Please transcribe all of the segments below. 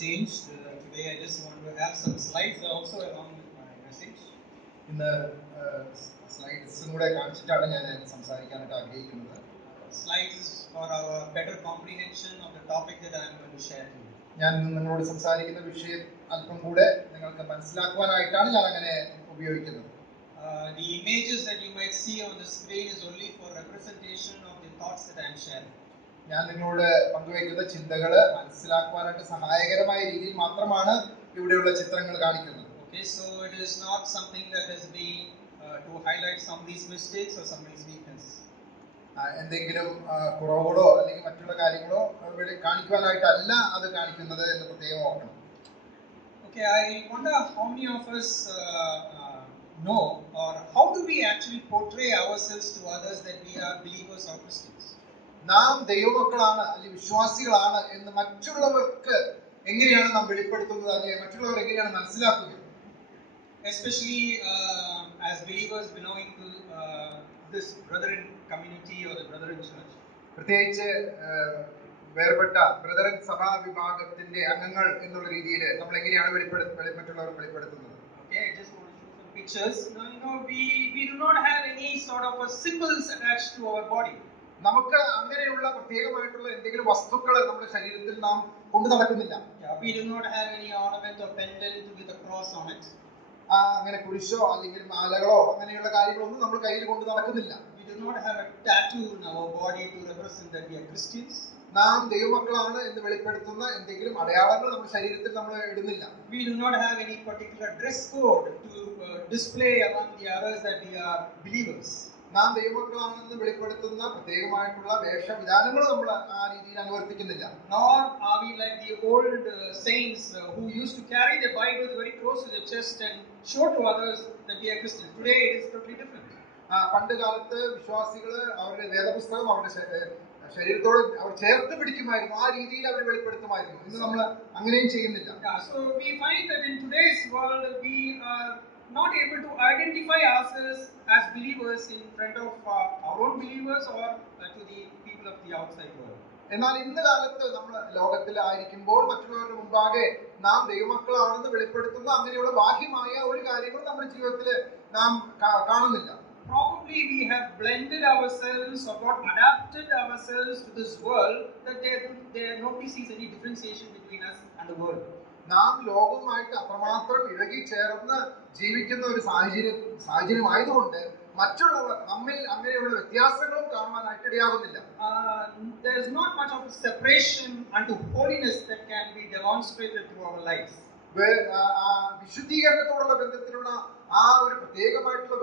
changed. Today I just want to have some slides also along with my message. ഇന്ന് സ്ലൈഡ്സും കൂടെ കാണിച്ചിട്ടാണ് ഞാൻ സംസാരിക്കാനായിട്ട് ആഗ്രഹിക്കുന്നത്. Slides for our better comprehension of the topic that I am going to share to you. ഞാൻ നിങ്ങളോട് സംസാരിക്കുന്ന വിഷയം അല്പം കൂടെ നിങ്ങൾക്ക് മനസ്സിലാക്കുവാനായിട്ടാണ് ഞാൻ അങ്ങനെ ഉപയോഗിക്കുന്നത്. The images that you might see on the screen is only for representation of the thoughts that I am sharing. ഞാൻ നിങ്ങളോട് പങ്കുവയ്ക്കുന്ന ചിന്തകൾ മനസ്സിലാക്കുവാനായിട്ട് സഹായകരമായ രീതിയിൽ മാത്രമാണ് ഇവിടെയുള്ള ചിത്രങ്ങൾ കാണിക്കുന്നത്. Okay, so it is not something that has been to highlight somebody's mistakes or somebody's weakness. എന്തെങ്കിലും കുറവുകളോ അല്ലെങ്കിൽ മറ്റുള്ള കാര്യങ്ങളോ ഇവിടെ കാണിക്കുവാനായിട്ടല്ല അത് കാണിക്കുന്നത് എന്ന് പ്രത്യേകം ഓർക്കണം. Okay, I wonder how many of us know, or how do we actually portray ourselves to others that we are believers or Christians? നാം ദൈവമക്കളാണ് അല്ലെങ്കിൽ വിശ്വാസികളാണ് എന്ന് മറ്റുള്ളവർക്ക് എങ്ങനെയാണ് നാം വെളിപ്പെടുത്തുന്നത്, അല്ലെങ്കിൽ മറ്റുള്ളവർ എങ്ങനെയാണ് മനസ്സിലാക്കുന്നത്? Especially as believers belonging to this brethren community or the brethren church. പ്രത്യേകിച്ച് വേർപെട്ട ബ്രദറൻ സഭാ വിഭാഗത്തിന്റെ അംഗങ്ങൾ എന്നുള്ള രീതിയിൽ നമ്മൾ എങ്ങനെയാണ് മറ്റുള്ളവർ വെളിപ്പെടുത്തുന്നത്? Okay, I just want to show some pictures. We do not have any sort of symbols attached to our body. നമുക്ക് അങ്ങനെയുള്ള പ്രത്യേകമായിട്ടുള്ള എന്തെങ്കിലും വസ്തുക്കൾ നമ്മുടെ ശരീരത്തിൽ നാം കൊണ്ടു നടക്കുന്നില്ല. We do not have any ornament or pendant with a cross on it. അങ്ങനെ കുരിശോ അല്ലെങ്കിൽ മാലകളോ അങ്ങനെയുള്ള കാര്യങ്ങളൊന്നും നമ്മൾ കയ്യിൽ കൊണ്ട് നടക്കുന്നില്ല. We do not have a tattoo in our body to represent that we are Christians. നാം ദൈവമക്കളാണ് എന്ന് വെളിപ്പെടുത്തുന്ന എന്തെങ്കിലും അടയാളങ്ങൾ നമ്മുടെ ശരീരത്തിൽ നമ്മൾ ഇടുന്നില്ല. We do not have any particular dress code to display among the others that we are believers. നാം ദൈവമക്കളാണെന്ന് വെളിപ്പെടുത്തുന്ന പ്രത്യേകമായിട്ടുള്ള വേഷവിധാനങ്ങൾ നമ്മൾ ആ രീതിയിൽ അനുവർത്തിക്കുന്നില്ല. Nor are we like the old saints who used to carry the Bible very close to their chest and show to others that we are Christians. Today it is totally different. പണ്ട് കാലത്ത് വിശ്വാസികൾ അവരുടെ വേദപുസ്തകം അവരുടെ ശരീരത്തോട് അവർ ചേർത്ത് പിടിക്കുമായിരുന്നു, ആ രീതിയിൽ അവർ വെളിപ്പെടുത്തുമായിരുന്നു. ഇന്ന് നമ്മൾ അങ്ങനെയും ചെയ്യുന്നില്ല. So we find that in today's world we are not able to identify ourselves as believers in front of our own believers or to the people of the outside world. എന്നാൽ ഇന്ന് കാലത്ത് നമ്മൾ ലോകത്തിലായിരിക്കുമ്പോൾ മറ്റുള്ളവരുടെ മുമ്പാകെ നാം ദൈവമക്കളാണെന്ന് വെളിപ്പെടുത്തുന്ന അങ്ങനെയുള്ള ബാഹ്യമായ ഒരു കാര്യങ്ങളും നമ്മുടെ ജീവിതത്തിൽ നാം കാണുന്നില്ല. Probably we have blended ourselves or got adapted ourselves to this world that nobody sees any differentiation between us and the world. നാം ലോകവുമായിട്ട് അത്രമാത്രം ഇഴകി ചേർന്ന് ജീവിക്കുന്ന ഒരു സാഹചര്യമായതുകൊണ്ട് മറ്റുള്ളവർ നമ്മിൽ അങ്ങനെയുള്ള വ്യത്യാസങ്ങളും കാണുവാനായിട്ട് ഇടയാകുന്നില്ല. There is not much of a separation unto holiness that can be demonstrated through our lives. വിശുദ്ധീകരണത്തോടുള്ള ബന്ധത്തിലുള്ള ആ ഒരു പ്രത്യേകമായിട്ടുള്ള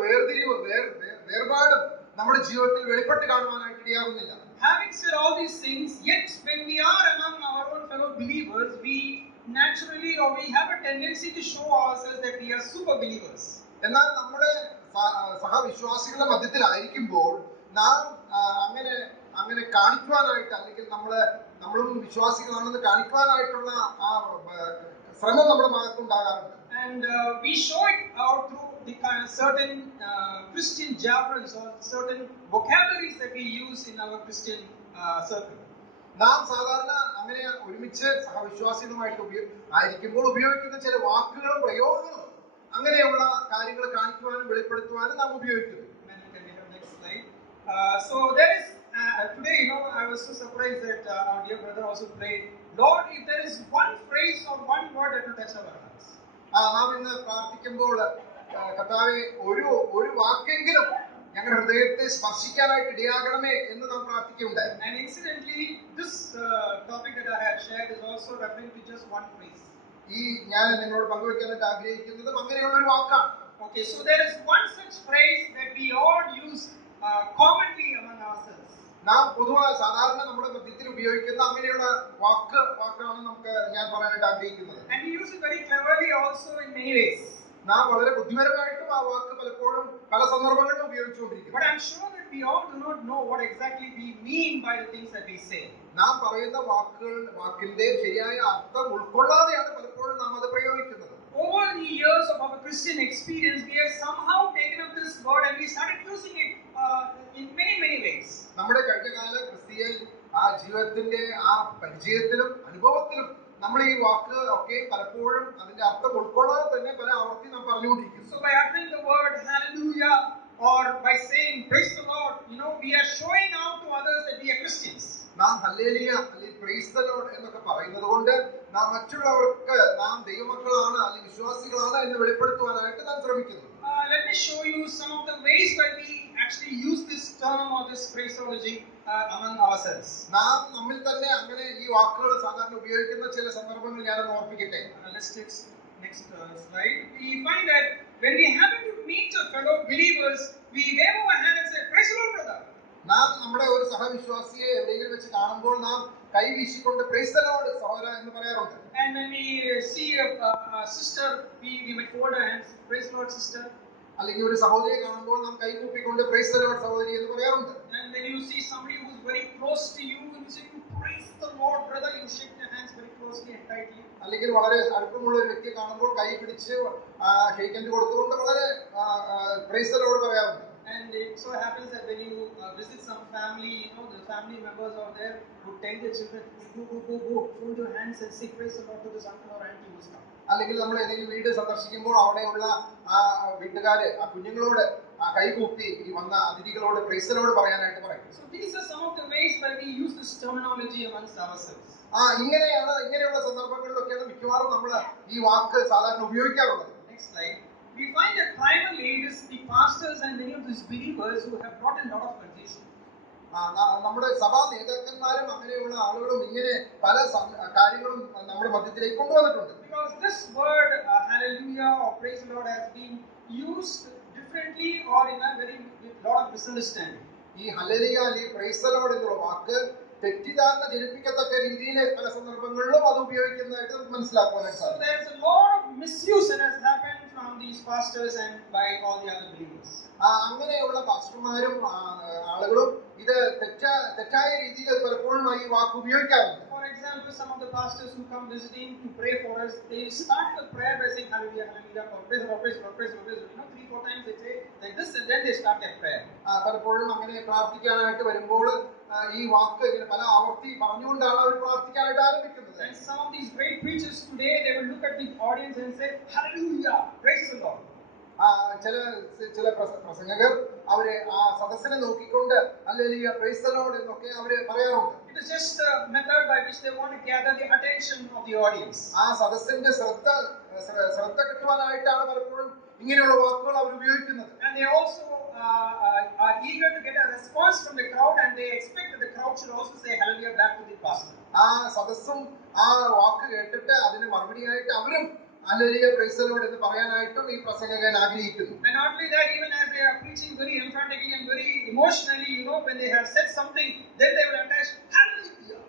വേർപാടും നമ്മുടെ ജീവിതത്തിൽ വെളിപ്പെട്ട് കാണുവാനായിട്ട് ഇടയാകുന്നില്ല. Having said all these things, yet when we are among our own fellow believers, we naturally or we have a tendency to show ourselves that we are super believers. എന്നാൽ നമ്മുടെ സഹവിശ്വാസികളുടെ മധ്യത്തിലായിരിക്കുമ്പോൾ നാം അങ്ങനെ കാണിക്കുവാനായിട്ട് അല്ലെങ്കിൽ നമ്മളും വിശ്വാസികളാണെന്ന് കാണിക്കുവാനായിട്ടുള്ള ആ ശ്രമം നമ്മുടെ ഭാഗത്തുണ്ടാകാറുണ്ട്. And we show it out through the kind of certain Christian jargons or certain vocabularies that we use in our Christian circle. നാം സാധാരണ അങ്ങനെ ഒരുമിച്ച് സഹവിശ്വാസികളുമായിട്ട് ആയിരിക്കുമ്പോൾ ഉപയോഗിക്കുന്ന ചില വാക്കുകളും പ്രയോഗങ്ങളും അങ്ങനെയുള്ള കാര്യങ്ങൾ കാണിക്കുവാനും വെളിപ്പെടുത്തുവാനും നാം ഉപയോഗിക്കുന്നു. Next slide. So there is today, I was so surprised that our dear brother also prayed, Lord, if there is one phrase or one word that will touch our hearts. നാം ഇന്ന് പ്രാർത്ഥിക്കുമ്പോൾ കർത്താവേ ഒരു വാക്കെങ്കിലും ഞങ്ങളുടെ ഹൃദയത്തെ സ്പർശിക്കാനായിട്ട് ഇടയാകണമേ എന്ന് നാം പ്രാർത്ഥിക്കുകയുണ്ടായി. And incidentally, this topic that I have shared is also referring to just one phrase. ഈ ഞാൻ നിങ്ങളോട് പങ്കുവെക്കാനായിട്ട് ആഗ്രഹിക്കുന്നതും അങ്ങനെയുള്ള ഒരു വാക്കാണ്. Okay, so there is one such phrase that we all use commonly among ourselves. നാം പൊതുവായി സാധാരണ നമ്മുടെ മധ്യത്തിൽ ഉപയോഗിക്കുന്ന അങ്ങനെയുള്ള വാക്കാണ് ഞാൻ പറയാനായിട്ട് ആഗ്രഹിക്കുന്നത്. And we use it very cleverly also in many ways. നാം വളരെ ബുദ്ധിപരമായിട്ടും ആ വാക്ക് പലപ്പോഴും പല സന്ദർഭങ്ങളിലും ഉപയോഗിച്ചുകൊണ്ടിരിക്കുന്നു. But I'm sure that we all do not know what exactly we mean by the things that we say. നാം പറയുന്ന വാക്കിന്റെ ശരിയായ അർത്ഥം ഉൾക്കൊള്ളാതെയാണ് പലപ്പോഴും നാം അത് പ്രയോഗിക്കുന്നത്. Over the years of our Christian experience, we have somehow taken up this word and we started using it in many ways. നമ്മുടെ കഴിഞ്ഞകാല ക്രിസ്തീയ ആ ജീവിതത്തിന്റെ ആ പരിചയത്തിലും അനുഭവത്തിലും നമ്മൾ ഈ വാക്ക് ഒക്കെ പലപ്പോഴും അതിന്റെ അർത്ഥം ഉൾക്കൊള്ളാതെ തന്നെ പല ആവർത്തി നാം പറഞ്ഞുകൊണ്ടിരിക്കുന്നു. So by uttering the word hallelujah or by saying praise the Lord, we are showing out to others that we are Christians. നാം ഹല്ലേലൂയ അല്ലെങ്കിൽ പ്രൈസ് ദി ലോർഡ് എന്നൊക്കെ പറയുന്നത് കൊണ്ട് നാം മറ്റുള്ളവർക്ക് നാം ദൈവമക്കളാണ് അല്ലെങ്കിൽ വിശ്വാസികളാണ് എന്ന് വെളിപ്പെടുത്തുവാനായിട്ട് നാം ശ്രമിക്കുന്നു. Let me show you some of the ways where we actually use this term or this phraseology among ourselves. നാം നമ്മിൽ തന്നെ അങ്ങനെ ഈ വാക്കുകൾ സാധാരണ ഉപയോഗിക്കുന്ന ചില സന്ദർഭങ്ങൾ ഞാനൊന്ന് ഓർപ്പിക്കട്ടെ. Let's take next slide. We find that when we happen to meet a fellow believers, we wave our hand and say, "Praise the Lord, brother." നാം നമ്മുടെ ഒരു സഹവിശ്വാസിയെ എവിടെയെങ്കിലും വെച്ച് കാണുമ്പോൾ നാം കൈ വീശിക്കൊണ്ട് പ്രൈസ് ദി ലോർഡ് സഹോദര എന്ന് പറയാറുണ്ട്. And when we see a sister, we might fold our hands, "Praise the Lord, sister." അല്ലെങ്കിൽ ഒരു സഹോദരിയെ കാണുമ്പോൾ നാം കൈ കൂപ്പിക്കൊണ്ട് പ്രൈസ് ദി ലോർഡ് സഹോദരി എന്ന് പറയാറുണ്ട്. And when you see somebody who is very close to you and you say, "Praise the Lord, brother," you shake their hands very closely and tightly. അല്ലെങ്കിൽ വളരെ അടുപ്പമുള്ള ഒരു വ്യക്തിയെ കാണുമ്പോൾ കൈ പിടിച്ച് ഷേക്ക് ഹാൻഡ് കൊടുത്തുകൊണ്ട് വളരെ പ്രൈസ് ദി ലോർഡ് പറയാറുണ്ട്. And it so happens that when you visit some family, the family members are there who tell their children, go, fold your hands and say praise the Lord to this uncle or auntie who's come. അല്ലെങ്കിൽ നമ്മൾ ഏതെങ്കിലും വീട് സന്ദർശിക്കുമ്പോൾ അവിടെയുള്ള വീട്ടുകാര് കുഞ്ഞുങ്ങളോട് കൈകൂപ്പി ഈ വന്ന അതിഥികളോട് പ്രൈസ് ദി ലോർഡ് പറയാനായിട്ട് പറയും. So these are some of the ways where we use this terminology amongst ourselves. ഇങ്ങനെയുള്ള സന്ദർഭങ്ങളിലൊക്കെയാണ് മിക്കവാറും നമ്മൾ ഈ വാക്ക് സാധാരണ ഉപയോഗിക്കാറുള്ളത്. Next slide. We find that primarily it is the pastors and many of these believers who have brought in a lot of confusion. നമ്മുടെ സഭാ നേതാക്കന്മാരും അങ്ങനെയുള്ള ആളുകളും ഇങ്ങനെ പല കാര്യങ്ങളും നമ്മുടെ മധ്യത്തിലേക്ക് കൊണ്ടുവന്നിട്ടുണ്ട്. Because this word hallelujah or praise the Lord has been used differently or in a very lot of misunderstanding. ഈ ഹല്ലേലൂയ അല്ലെങ്കിൽ പ്രൈസ് ദി ലോർഡ് എന്നുള്ള വാക്ക് തെറ്റിദ്ധാരണ ജനിപ്പിക്കത്തക്ക രീതിയിൽ പല സന്ദർഭങ്ങളിലും അത് ഉപയോഗിക്കുന്നതായിട്ട് നമുക്ക് മനസ്സിലാക്കാനായിട്ട് സാധിക്കും. So there is a lot of misuse that has happened from these pastors and by all the other believers. അങ്ങനെയുള്ള പാസ്റ്റർമാരും ആളുകളും ഇത് തെറ്റായ രീതിയിൽ പലപ്പോഴും ഈ വാക്ക് ഉപയോഗിക്കാറുണ്ട്. For example, some of the pastors who come visiting to pray for us, they start the prayer by saying hallelujah, hallelujah, or praise the Lord, praise the Lord, praise the Lord. 3-4 times they say like this and then they start their prayer. പലപ്പോഴും അങ്ങനെ പ്രാർത്ഥിക്കാനായിട്ട് വരുമ്പോൾ ഈ വാക്ക് ഇങ്ങനെ പല ആവർത്തി പറഞ്ഞുകൊണ്ടാണ് അവർ പ്രാർത്ഥിക്കാനായിട്ട് ആരംഭിക്കുന്നത്. And some of these great preachers today, they will look at the audience and say hallelujah, praise the Lord. ചില പ്രസംഗകർ അവരെ ആ സദസ്സിനെ നോക്കിക്കൊണ്ട് ഹല്ലേലൂയ പ്രൈസ് ദി ലോർഡ് എന്നൊക്കെ അവരെ പറയാറുണ്ട്. It is just a method by which they want to gather the attention of the audience. ആ സദസ്സിന്റെ ശ്രദ്ധ കിട്ടുവാനായിട്ടാണ് പലപ്പോഴും ഇങ്ങനെയുള്ള വാക്കുകൾ അവർ ഉപയോഗിക്കുന്നത്. And they also are eager to get a response from the crowd and they expect that the crowd should also say hallelujah back to the pastor. ആ സദസ്സും ആ വാക്ക് കേട്ടിട്ട് അതിന് മറുപടിയായിട്ട് അവരും ഹല്ലേലൂയ പ്രൈസ് ദി ലോർഡ് എന്ന് പറയാനായിട്ടും ഈ പ്രസംഗകൻ ആഗ്രഹിക്കുന്നു. And not only that, even as they are preaching very emphatically and very emotionally, when they have said something, then they will attach hallelujah,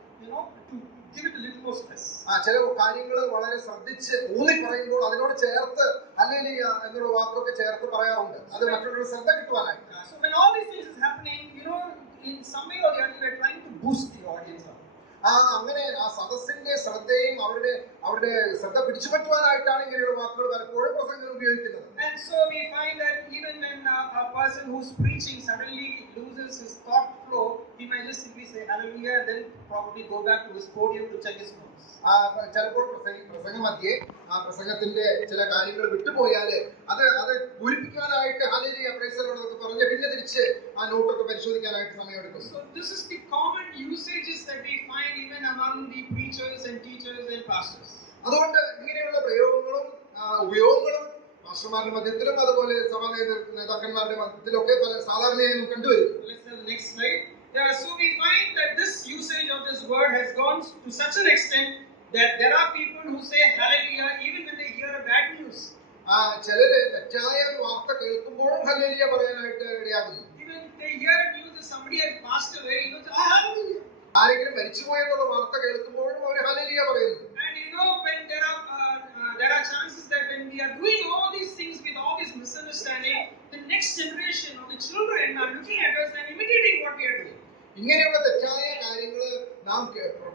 to give it a little more stress. ചില കാര്യങ്ങൾ വളരെ ശ്രദ്ധിച്ച് ഊന്നി പറയുമ്പോൾ അതിനോട് ചേർത്ത് hallelujah എന്നുള്ള വാക്കൊക്കെ ചേർത്ത് പറയാറുണ്ട്. അത് മറ്റുള്ളവരുടെ ശ്രദ്ധ കിട്ടുവാനായിട്ട്. So when all these things is happening, in some way or the other, we are trying to boost the audience up. അങ്ങനെ ആ സദസ്സിന്റെ ശ്രദ്ധയും അവരുടെ ശ്രദ്ധ പിടിച്ചുപറ്റുവാനായിട്ടാണ് ഇങ്ങനെയുള്ള വാക്കുകൾ പലപ്പോഴും പ്രസംഗങ്ങൾ ഉപയോഗിക്കുന്നത്. And so we find that even when a person who's preaching suddenly loses his thought flow, he might just simply say hallelujah and then probably go back to his podium to check his notes. ചിലപ്പോൾ പ്രസംഗ മധ്യേ ആ പ്രസംഗത്തിന്റെ ചില കാര്യങ്ങൾ വിട്ടുപോയാല് അത് പൂരിപ്പിക്കാനായിട്ട് hallelujah praise the Lord എന്ന് പറഞ്ഞ് പിന്നെ തിരിച്ച് ആ നോട്ടൊക്കെ പരിശോധിക്കാനായിട്ട് സമയമെടുക്കും. So this is the common usages that we find even among the preachers and teachers and pastors. അതുകൊണ്ട് ഇങ്ങനെയുള്ള ഉപയോഗങ്ങളും പാസ്റ്റർമാരുടെ മധ്യത്തിലും അതുപോലെ സഭാ നേതാക്കന്മാരുടെ മധ്യത്തിലൊക്കെ സാധാരണയായി കണ്ടുവരും. Let's have the next slide. So we find that this usage of this word has gone to such an extent that there are people who say hallelujah even when they hear a bad news. ചിലര് തെറ്റായ വാർത്ത കേൾക്കുമ്പോഴും hallelujah പറയാനായിട്ട് ഇടയാകുന്നു. Even if they hear a news that somebody has passed away, hallelujah. ആരെങ്കിലും മരിച്ചുപോയെന്നുള്ള വാർത്ത കേൾക്കുമ്പോഴും അവർ hallelujah പറയുന്നു. And when there are chances that when we are doing all these things with all this misunderstanding, the next generation of the children are looking at us and imitating what we are doing. ഇങ്ങനെയുള്ള തെറ്റായ കാര്യങ്ങൾ നാം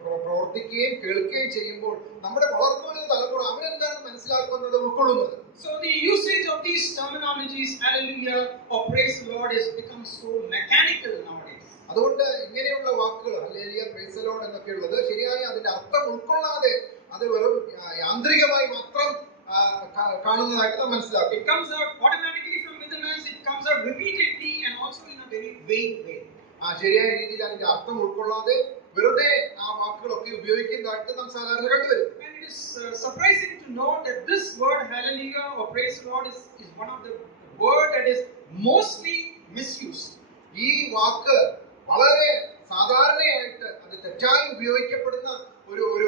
പ്രവർത്തിക്കുകയും കേൾക്കുകയും ചെയ്യുമ്പോൾ നമ്മുടെ വളർന്നു വരുന്ന തലമുറ അവരെന്താണ് മനസ്സിലാക്കുന്നത് ഉൾക്കൊള്ളുന്നത്. So the usage of these terminologies, hallelujah or praise the Lord, has become so mechanical nowadays. അതുകൊണ്ട് ഇങ്ങനെയുള്ള വാക്കുകൾ ഹല്ലേലൂയ പ്രൈസ് ദി ലോർഡ് എന്നൊക്കെ ഉള്ളത് ശരിയായ അതിന്റെ അർത്ഥം ഉൾക്കൊള്ളാതെ അത് വെറും യാന്ത്രികമായി മാത്രം കാണുന്നതായിട്ട് നാം മനസ്സിലാക്കും. It comes out automatically from within us. It comes out repeatedly and also in a very vague way. ശരിയായ രീതിയിൽ അതിന്റെ അർത്ഥം ഉൾക്കൊള്ളാതെ വെറുതെ ആ വാക്കുകളൊക്കെ ഉപയോഗിക്കുന്നതായിട്ട് നാം സാധാരണ കണ്ടുവരും. And it is surprising to note that this word hallelujah or praise the Lord is one of the word that is mostly misused. ഈ വാക്ക് വളരെ സാധാരണയായിട്ട് അത് തെറ്റായി ഉപയോഗിക്കപ്പെടുന്ന ഒരു ഒരു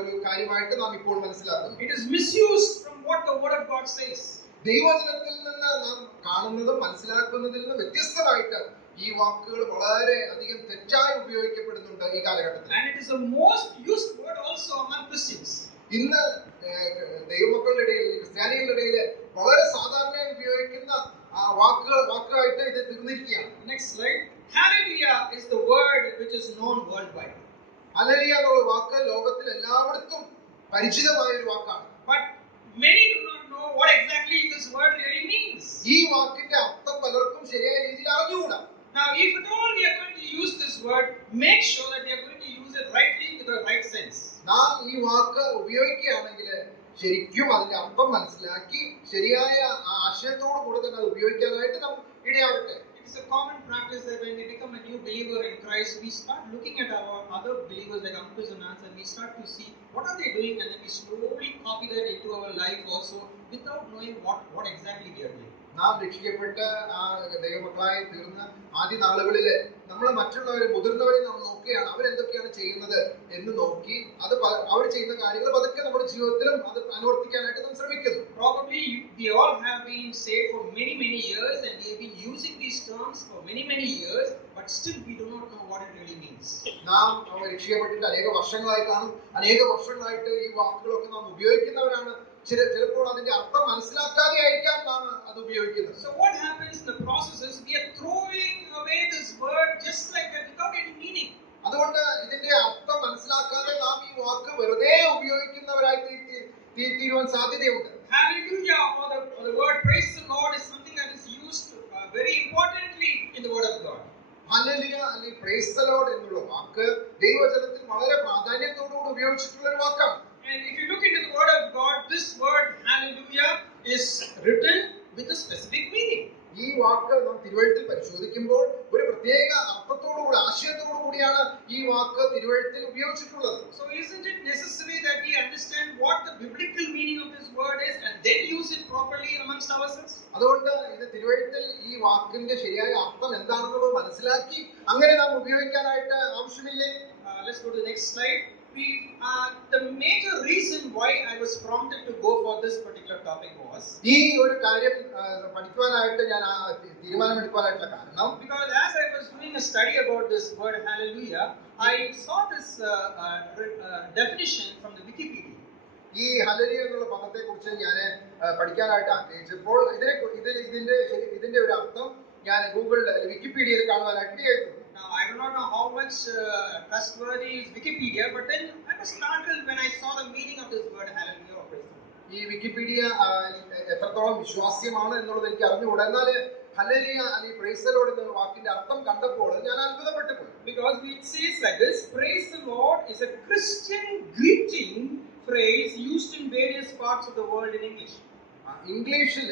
ഒരു കാര്യമായിട്ട് നാം ഇപ്പോൾ മനസ്സിലാക്കുന്നു. It is misused from what the word of God says. ദൈവവചനത്തിൽ നിന്ന് നാം കാണുന്നതും മനസ്സിലാക്കുന്നതിൽ നിന്ന് വ്യത്യസ്തമായിട്ട് ഈ വാക്കുകൾ വളരെ അധികം തെറ്റായി ഉപയോഗിക്കപ്പെടുന്നുണ്ട് ഈ കാലഘട്ടത്തിൽ. And it is the most used word also among Christians. ഇന്ന് ദൈവമക്കളുടെ ഇടയിൽ ക്രിസ്ത്യാനികളുടെ ഇടയിൽ വളരെ സാധാരണയായി ഉപയോഗിക്കുന്ന വാക്കായിട്ട് ഇത് തീർന്നിരിക്കുകയാണ്. Next slide. Hallelujah is the word which is known worldwide. Hallelujah എന്നുള്ള വാക്ക് ലോകത്തിൽ എല്ലായിടത്തും പരിചിതമായ ഒരു വാക്കാണ്. But many do not know what exactly this word really means. ഈ വാക്കിന്റെ അർത്ഥം പലർക്കും ശരിയായ രീതിയിൽ അറിഞ്ഞുകൂടാ. Now, if at all we are going to use this word, make sure that we are going to use it rightly with the right sense. നാം ഈ വാക്ക് ഉപയോഗിക്കുകയാണെങ്കിൽ ശരിക്കും അതിന്റെ അർത്ഥം മനസ്സിലാക്കി ശരിയായ ആശയത്തോടു കൂടെ തന്നെ അത് ഉപയോഗിക്കാനായിട്ട് നാം ഇടയാകട്ടെ. It's a common practice that when we become a new believer in Christ, we start looking at our other believers like uncles and aunts, and we start to see what are they doing, and then we slowly copy that into our life also without knowing what exactly we are doing. നാം രക്ഷിക്കപ്പെട്ട് ആ ദൈവമക്കളായി തീർന്ന ആദ്യ നാളുകളിൽ നമ്മൾ മറ്റുള്ളവരെ മുതിർന്നവരെ നാം നോക്കുകയാണ്, അവരെന്തൊക്കെയാണ് ചെയ്യുന്നത് എന്ന് നോക്കി അത് അവർ ചെയ്യുന്ന കാര്യങ്ങൾ പതുക്കെ നമ്മുടെ ജീവിതത്തിലും അത് അനുവർത്തിക്കാനായിട്ട് നാം ശ്രമിക്കുന്നു. Probably we all have been saved for many years, and we have been using these terms for many years, but still we do not know what it really means. നാം രക്ഷിക്കപ്പെട്ടിട്ട് അനേക വർഷങ്ങളായി കാണും, അനേക വർഷങ്ങളായിട്ട് ഈ വാക്കുകളൊക്കെ നാം ഉപയോഗിക്കുന്നവരാണ്. ചിലപ്പോൾ അതിന്റെ അർത്ഥം മനസ്സിലാക്കാതെ ആയിരിക്കാം നാം അത് ഉപയോഗിക്കുന്നത്. So what happens in the process is we are throwing away this word just like that without any meaning. അതുകൊണ്ട് ഇതിന്റെ അർത്ഥം മനസ്സിലാക്കാതെ നാം ഈ വാക്ക് വെറുതെ ഉപയോഗിക്കുന്നവരായി തീരുവാൻ സാധ്യതയുണ്ട്. Hallelujah or the word praise the Lord is something that is used very importantly in the word of God. Hallelujah അല്ലെങ്കിൽ പ്രൈസ് ദി ലോർഡ് എന്നുള്ള വാക്ക് ദൈവവചനത്തിൽ വളരെ പ്രാധാന്യത്തോടുകൂടി ഉപയോഗിച്ചിട്ടുള്ള ഒരു വാക്കാണ്. And if you look into the word of God, this word hallelujah is written with a specific meaning. ഈ വാക്ക് നാം തിരുവെഴുത്തിൽ പരിശോധിക്കുമ്പോൾ ഒരു പ്രത്യേക അർത്ഥത്തോടുകൂടി ആശയത്തോടുകൂടിയാണ് ഈ വാക്ക് തിരുവെഴുത്തിൽ ഉപയോഗിച്ചിട്ടുള്ളത്. So isn't it necessary that we understand what the biblical meaning of this word is and then use it properly amongst ourselves? അതുകൊണ്ട് ഇത് തിരുവെഴുത്തിൽ ഈ വാക്കിന്റെ ശരിയായ അർത്ഥം എന്താണെന്നുള്ളത് മനസ്സിലാക്കി അങ്ങനെ നാം ഉപയോഗിക്കാനായിട്ട് ആവശ്യമില്ലേ? Let's go to the next slide. The major reason why I was prompted to go for this particular topic was ഈ ഒരു കാര്യം പഠിക്കുവാനായിട്ട് ഞാൻ തീരുമാനമെടുക്കാനായിട്ടുള്ള കാരണം, because as I was doing a study about this word hallelujah, I saw this definition from the Wikipedia. ഈ hallelujah എന്നുള്ള പദത്തെ കുറിച്ച് ഞാൻ പഠിക്കാനായിട്ട് ആഗ്രഹിച്ചപ്പോൾ ഇതിന്റെ ഒരു അർത്ഥം ഞാൻ ഗൂഗിളിൽ വിക്കിപീഡിയയിൽ കാണുവാനായിട്ട് ഇടയായിട്ടുണ്ട്. Now I do not know how much trustworthy is Wikipedia, but then I was startled when I saw the meaning of this word hallelujah or praise the Lord. ഈ വിക്കിപീഡിയ എത്രത്തോളം വിശ്വാസ്യമാണ് എന്നുള്ളത് എനിക്ക് അറിഞ്ഞുകൂടാ. എന്നാൽ ഹല്ലേലൂയ അല്ലെങ്കിൽ പ്രൈസ് ദി ലോർഡ് എന്ന വാക്കിന്റെ അർത്ഥം കണ്ടപ്പോൾ ഞാൻ അത്ഭുതപ്പെട്ടു പോയി. Because it says like this: praise the Lord is a Christian greeting phrase used in various parts of the world in English. ഇംഗ്ലീഷിൽ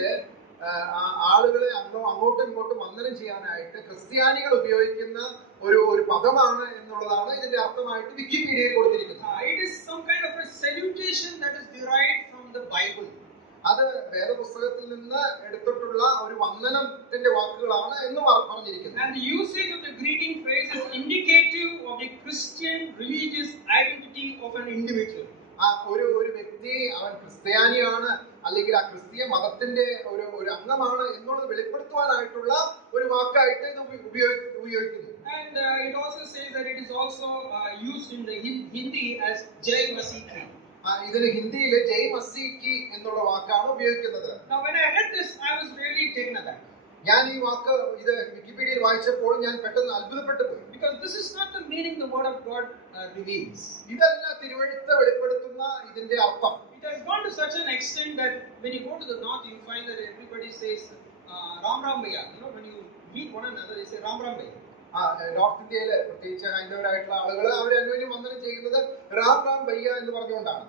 ആളുകളെ അങ്ങോട്ടും ഇങ്ങോട്ടും വന്ദനം ചെയ്യാനായിട്ട് ക്രിസ്ത്യാനികൾ ഉപയോഗിക്കുന്ന ഒരു പദമാണ് എന്നുള്ളതാണ് ഇതിന്റെ അർത്ഥമായിട്ട് വിക്കിപീഡിയയിൽ കൊടുത്തിരിക്കുന്നത്. It is some kind of a salutation that is derived from the Bible. അത് വേദപുസ്തകത്തിൽ നിന്ന് എടുത്തിട്ടുള്ള ഒരു വന്ദനത്തിന്റെ വാക്കുകളാണ് എന്ന് പറഞ്ഞിരിക്കുന്നത്. And the usage of the greeting phrase is indicative of the Christian religious identity of an individual. ഒരു വ്യക്തി അവൻ ക്രിസ്ത്യാനിയാണ് അല്ലെങ്കിൽ ആ ക്രിസ്തീയ മതത്തിന്റെ ഒരു അംഗമാണ് എന്നുള്ളത് വെളിപ്പെടുത്തുവാനായിട്ടുള്ള ഒരു വാക്കായിട്ട് ഇത് ഉപയോഗിക്കുന്നു. And it also says that it is also used in the Hindi as Jai Masih Ki. ഇതിന് ഹിന്ദിയിൽ ജയ് മസീഹ് കി എന്നുള്ള വാക്കാണ് ഉപയോഗിക്കുന്നത്. Now when I read this, I was really taken aback. ഞാൻ ഈ വാക്ക് ഇത് വിക്കിപീഡിയയിൽ വായിച്ചപ്പോൾ ഞാൻ പെട്ടെന്ന് അത്ഭുതപ്പെട്ടു പോയി. Because this is not the meaning the word of God reveals. ഇതല്ല തിരുവെഴുത്ത് വെളിപ്പെടുത്തുന്ന ഇതിന്റെ അർത്ഥം. It has gone to such an extent that when you go to the north, you find that everybody says Ram Ram Bhaiya. You know, when you meet one another, they say Ram Ram Bhaiya. North ഇന്ത്യയില് പ്രത്യേകിച്ച് ഹൈന്ദവരായിട്ടുള്ള ആളുകൾ അവർ അന്യോന്യം വന്ദനം ചെയ്യുന്നത് റാം റാം ഭയ്യ എന്ന് പറഞ്ഞുകൊണ്ടാണ്.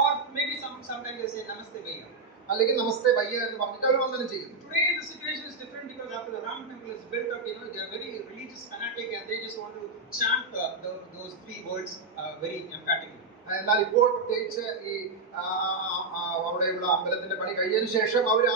Or maybe sometimes they say Namaste Bhaiya. അല്ലെങ്കിൽ നമസ്തേ ഭയ്യ എന്ന് പറഞ്ഞിട്ട് അവർ വന്ദനം ചെയ്യുന്നു. Today the situation is different because after the Ram temple is built up, they are very religious fanatic and they just want to chant those three words very emphatically. എന്നാൽ ഇപ്പോൾ പ്രത്യേകിച്ച് ഈ അവിടെയുള്ള അമ്പലത്തിന്റെ പണി കഴിഞ്ഞതിന് ശേഷം അവർ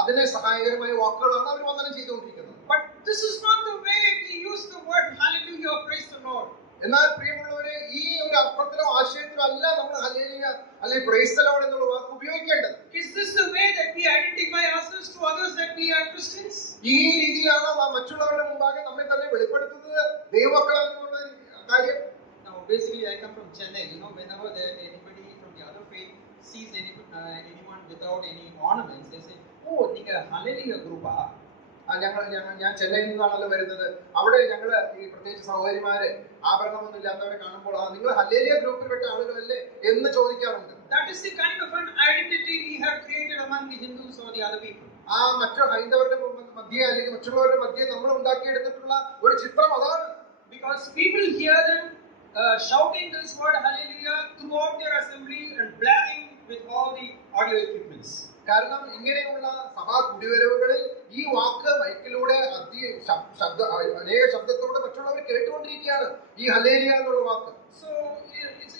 അതിനെ സഹായകരമായ വാക്കുകളാണ് അവർ വന്ദനം ചെയ്തുകൊണ്ടിരിക്കുന്നത്. But this is not the way we use the word hallelujah, praise the Lord. എന്നാൽ പ്രിയമുള്ളവരെ, ഈ ഒരു അർത്ഥത്തിലോ ആശയത്തിലോ അല്ല നമ്മൾ ഹല്ലേലൂയ അല്ലെങ്കിൽ പ്രൈസ് ദി ലോർഡ് എന്നുള്ള വാക്ക് ഉപയോഗിക്കേണ്ടത്. Is this the way that we identify ourselves to others that we are Christians? ഈ രീതിയിലാണോ നാം മറ്റുള്ളവരുടെ മുമ്പാകെ നമ്മെ തന്നെ വെളിപ്പെടുത്തുന്നത് ദൈവമക്കളെന്നുള്ള കാര്യം? Now basically I come from Chennai. Whenever anybody from the other faith sees anyone without any ornaments, they say, oh, ninga hallelujah group ah. ഞാൻ ചെന്നൈയിൽ നിന്നാണല്ലോ വരുന്നത്. അവിടെ ഞങ്ങള് ഈ പ്രത്യേകിച്ച് സഹോദരിമാര് ആഭരണമൊന്നും ഇല്ലാത്തവരെ കാണുമ്പോൾ നിങ്ങൾ ഹല്ലേലൂയ ഗ്രൂപ്പിൽപ്പെട്ട ആളുകളല്ലേ എന്ന് ചോദിക്കാറുണ്ട്. That is the kind of an identity we have created among the Hindus or the other people. മറ്റു ഹൈന്ദവരുടെ മധ്യേ അല്ലെങ്കിൽ മറ്റുള്ളവരുടെ മധ്യേ നമ്മൾ ഉണ്ടാക്കിയെടുത്തിട്ടുള്ള ഒരു ചിത്രം അതാണ്. Because people hear them shouting this word hallelujah throughout their assembly and blaring with all the audio equipments. കാരണം ഇങ്ങനെയുള്ള സഭാ കുടിവരവുകളിൽ ഈ വാക്ക് മൈക്കിലൂടെ അനേക ശബ്ദത്തോടെ മറ്റുള്ളവർ കേട്ടുകൊണ്ടിരിക്കുകയാണ് ഈ ഹല്ലേലൂയ എന്നുള്ള വാക്ക്. So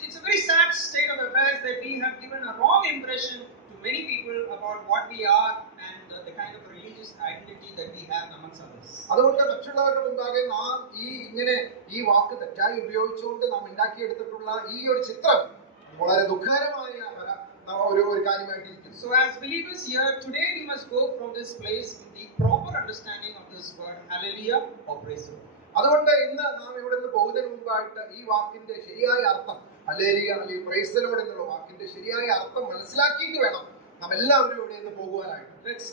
it's a very sad state of affairs that we have given a wrong impression to many people about what we are and the kind of religious identity that we have amongst others. അതുകൊണ്ട് മറ്റുള്ളവരുടെ മുമ്പാകെ നാം ഈ വാക്ക് തെറ്റായി ഉപയോഗിച്ചുകൊണ്ട് നാം ഉണ്ടാക്കിയെടുത്തിട്ടുള്ള ഈ ഒരു ചിത്രം വളരെ ദുഃഖകരമായ ഒരു കാര്യമായിട്ടിരിക്കുന്നു. So as believers here today we must go from this place with the proper understanding of this word hallelujah or praise the Lord. അതുകൊണ്ട് ഇന്ന് നാം ഇവിടെ നിന്ന് പോകുന്നതിന് മുമ്പായിട്ട് ഈ വാക്കിന്റെ ശരിയായ അർത്ഥം ഹല്ലേലൂയ അല്ലെങ്കിൽ പ്രൈസ് ദി ലോർഡ് എന്നുള്ള വാക്കിന്റെ ശരിയായ അർത്ഥം മനസ്സിലാക്കിയിട്ട് വേണം നാം എല്ലാവരും ഇവിടെ നിന്ന് പോകുവാനായിട്ട്. Let's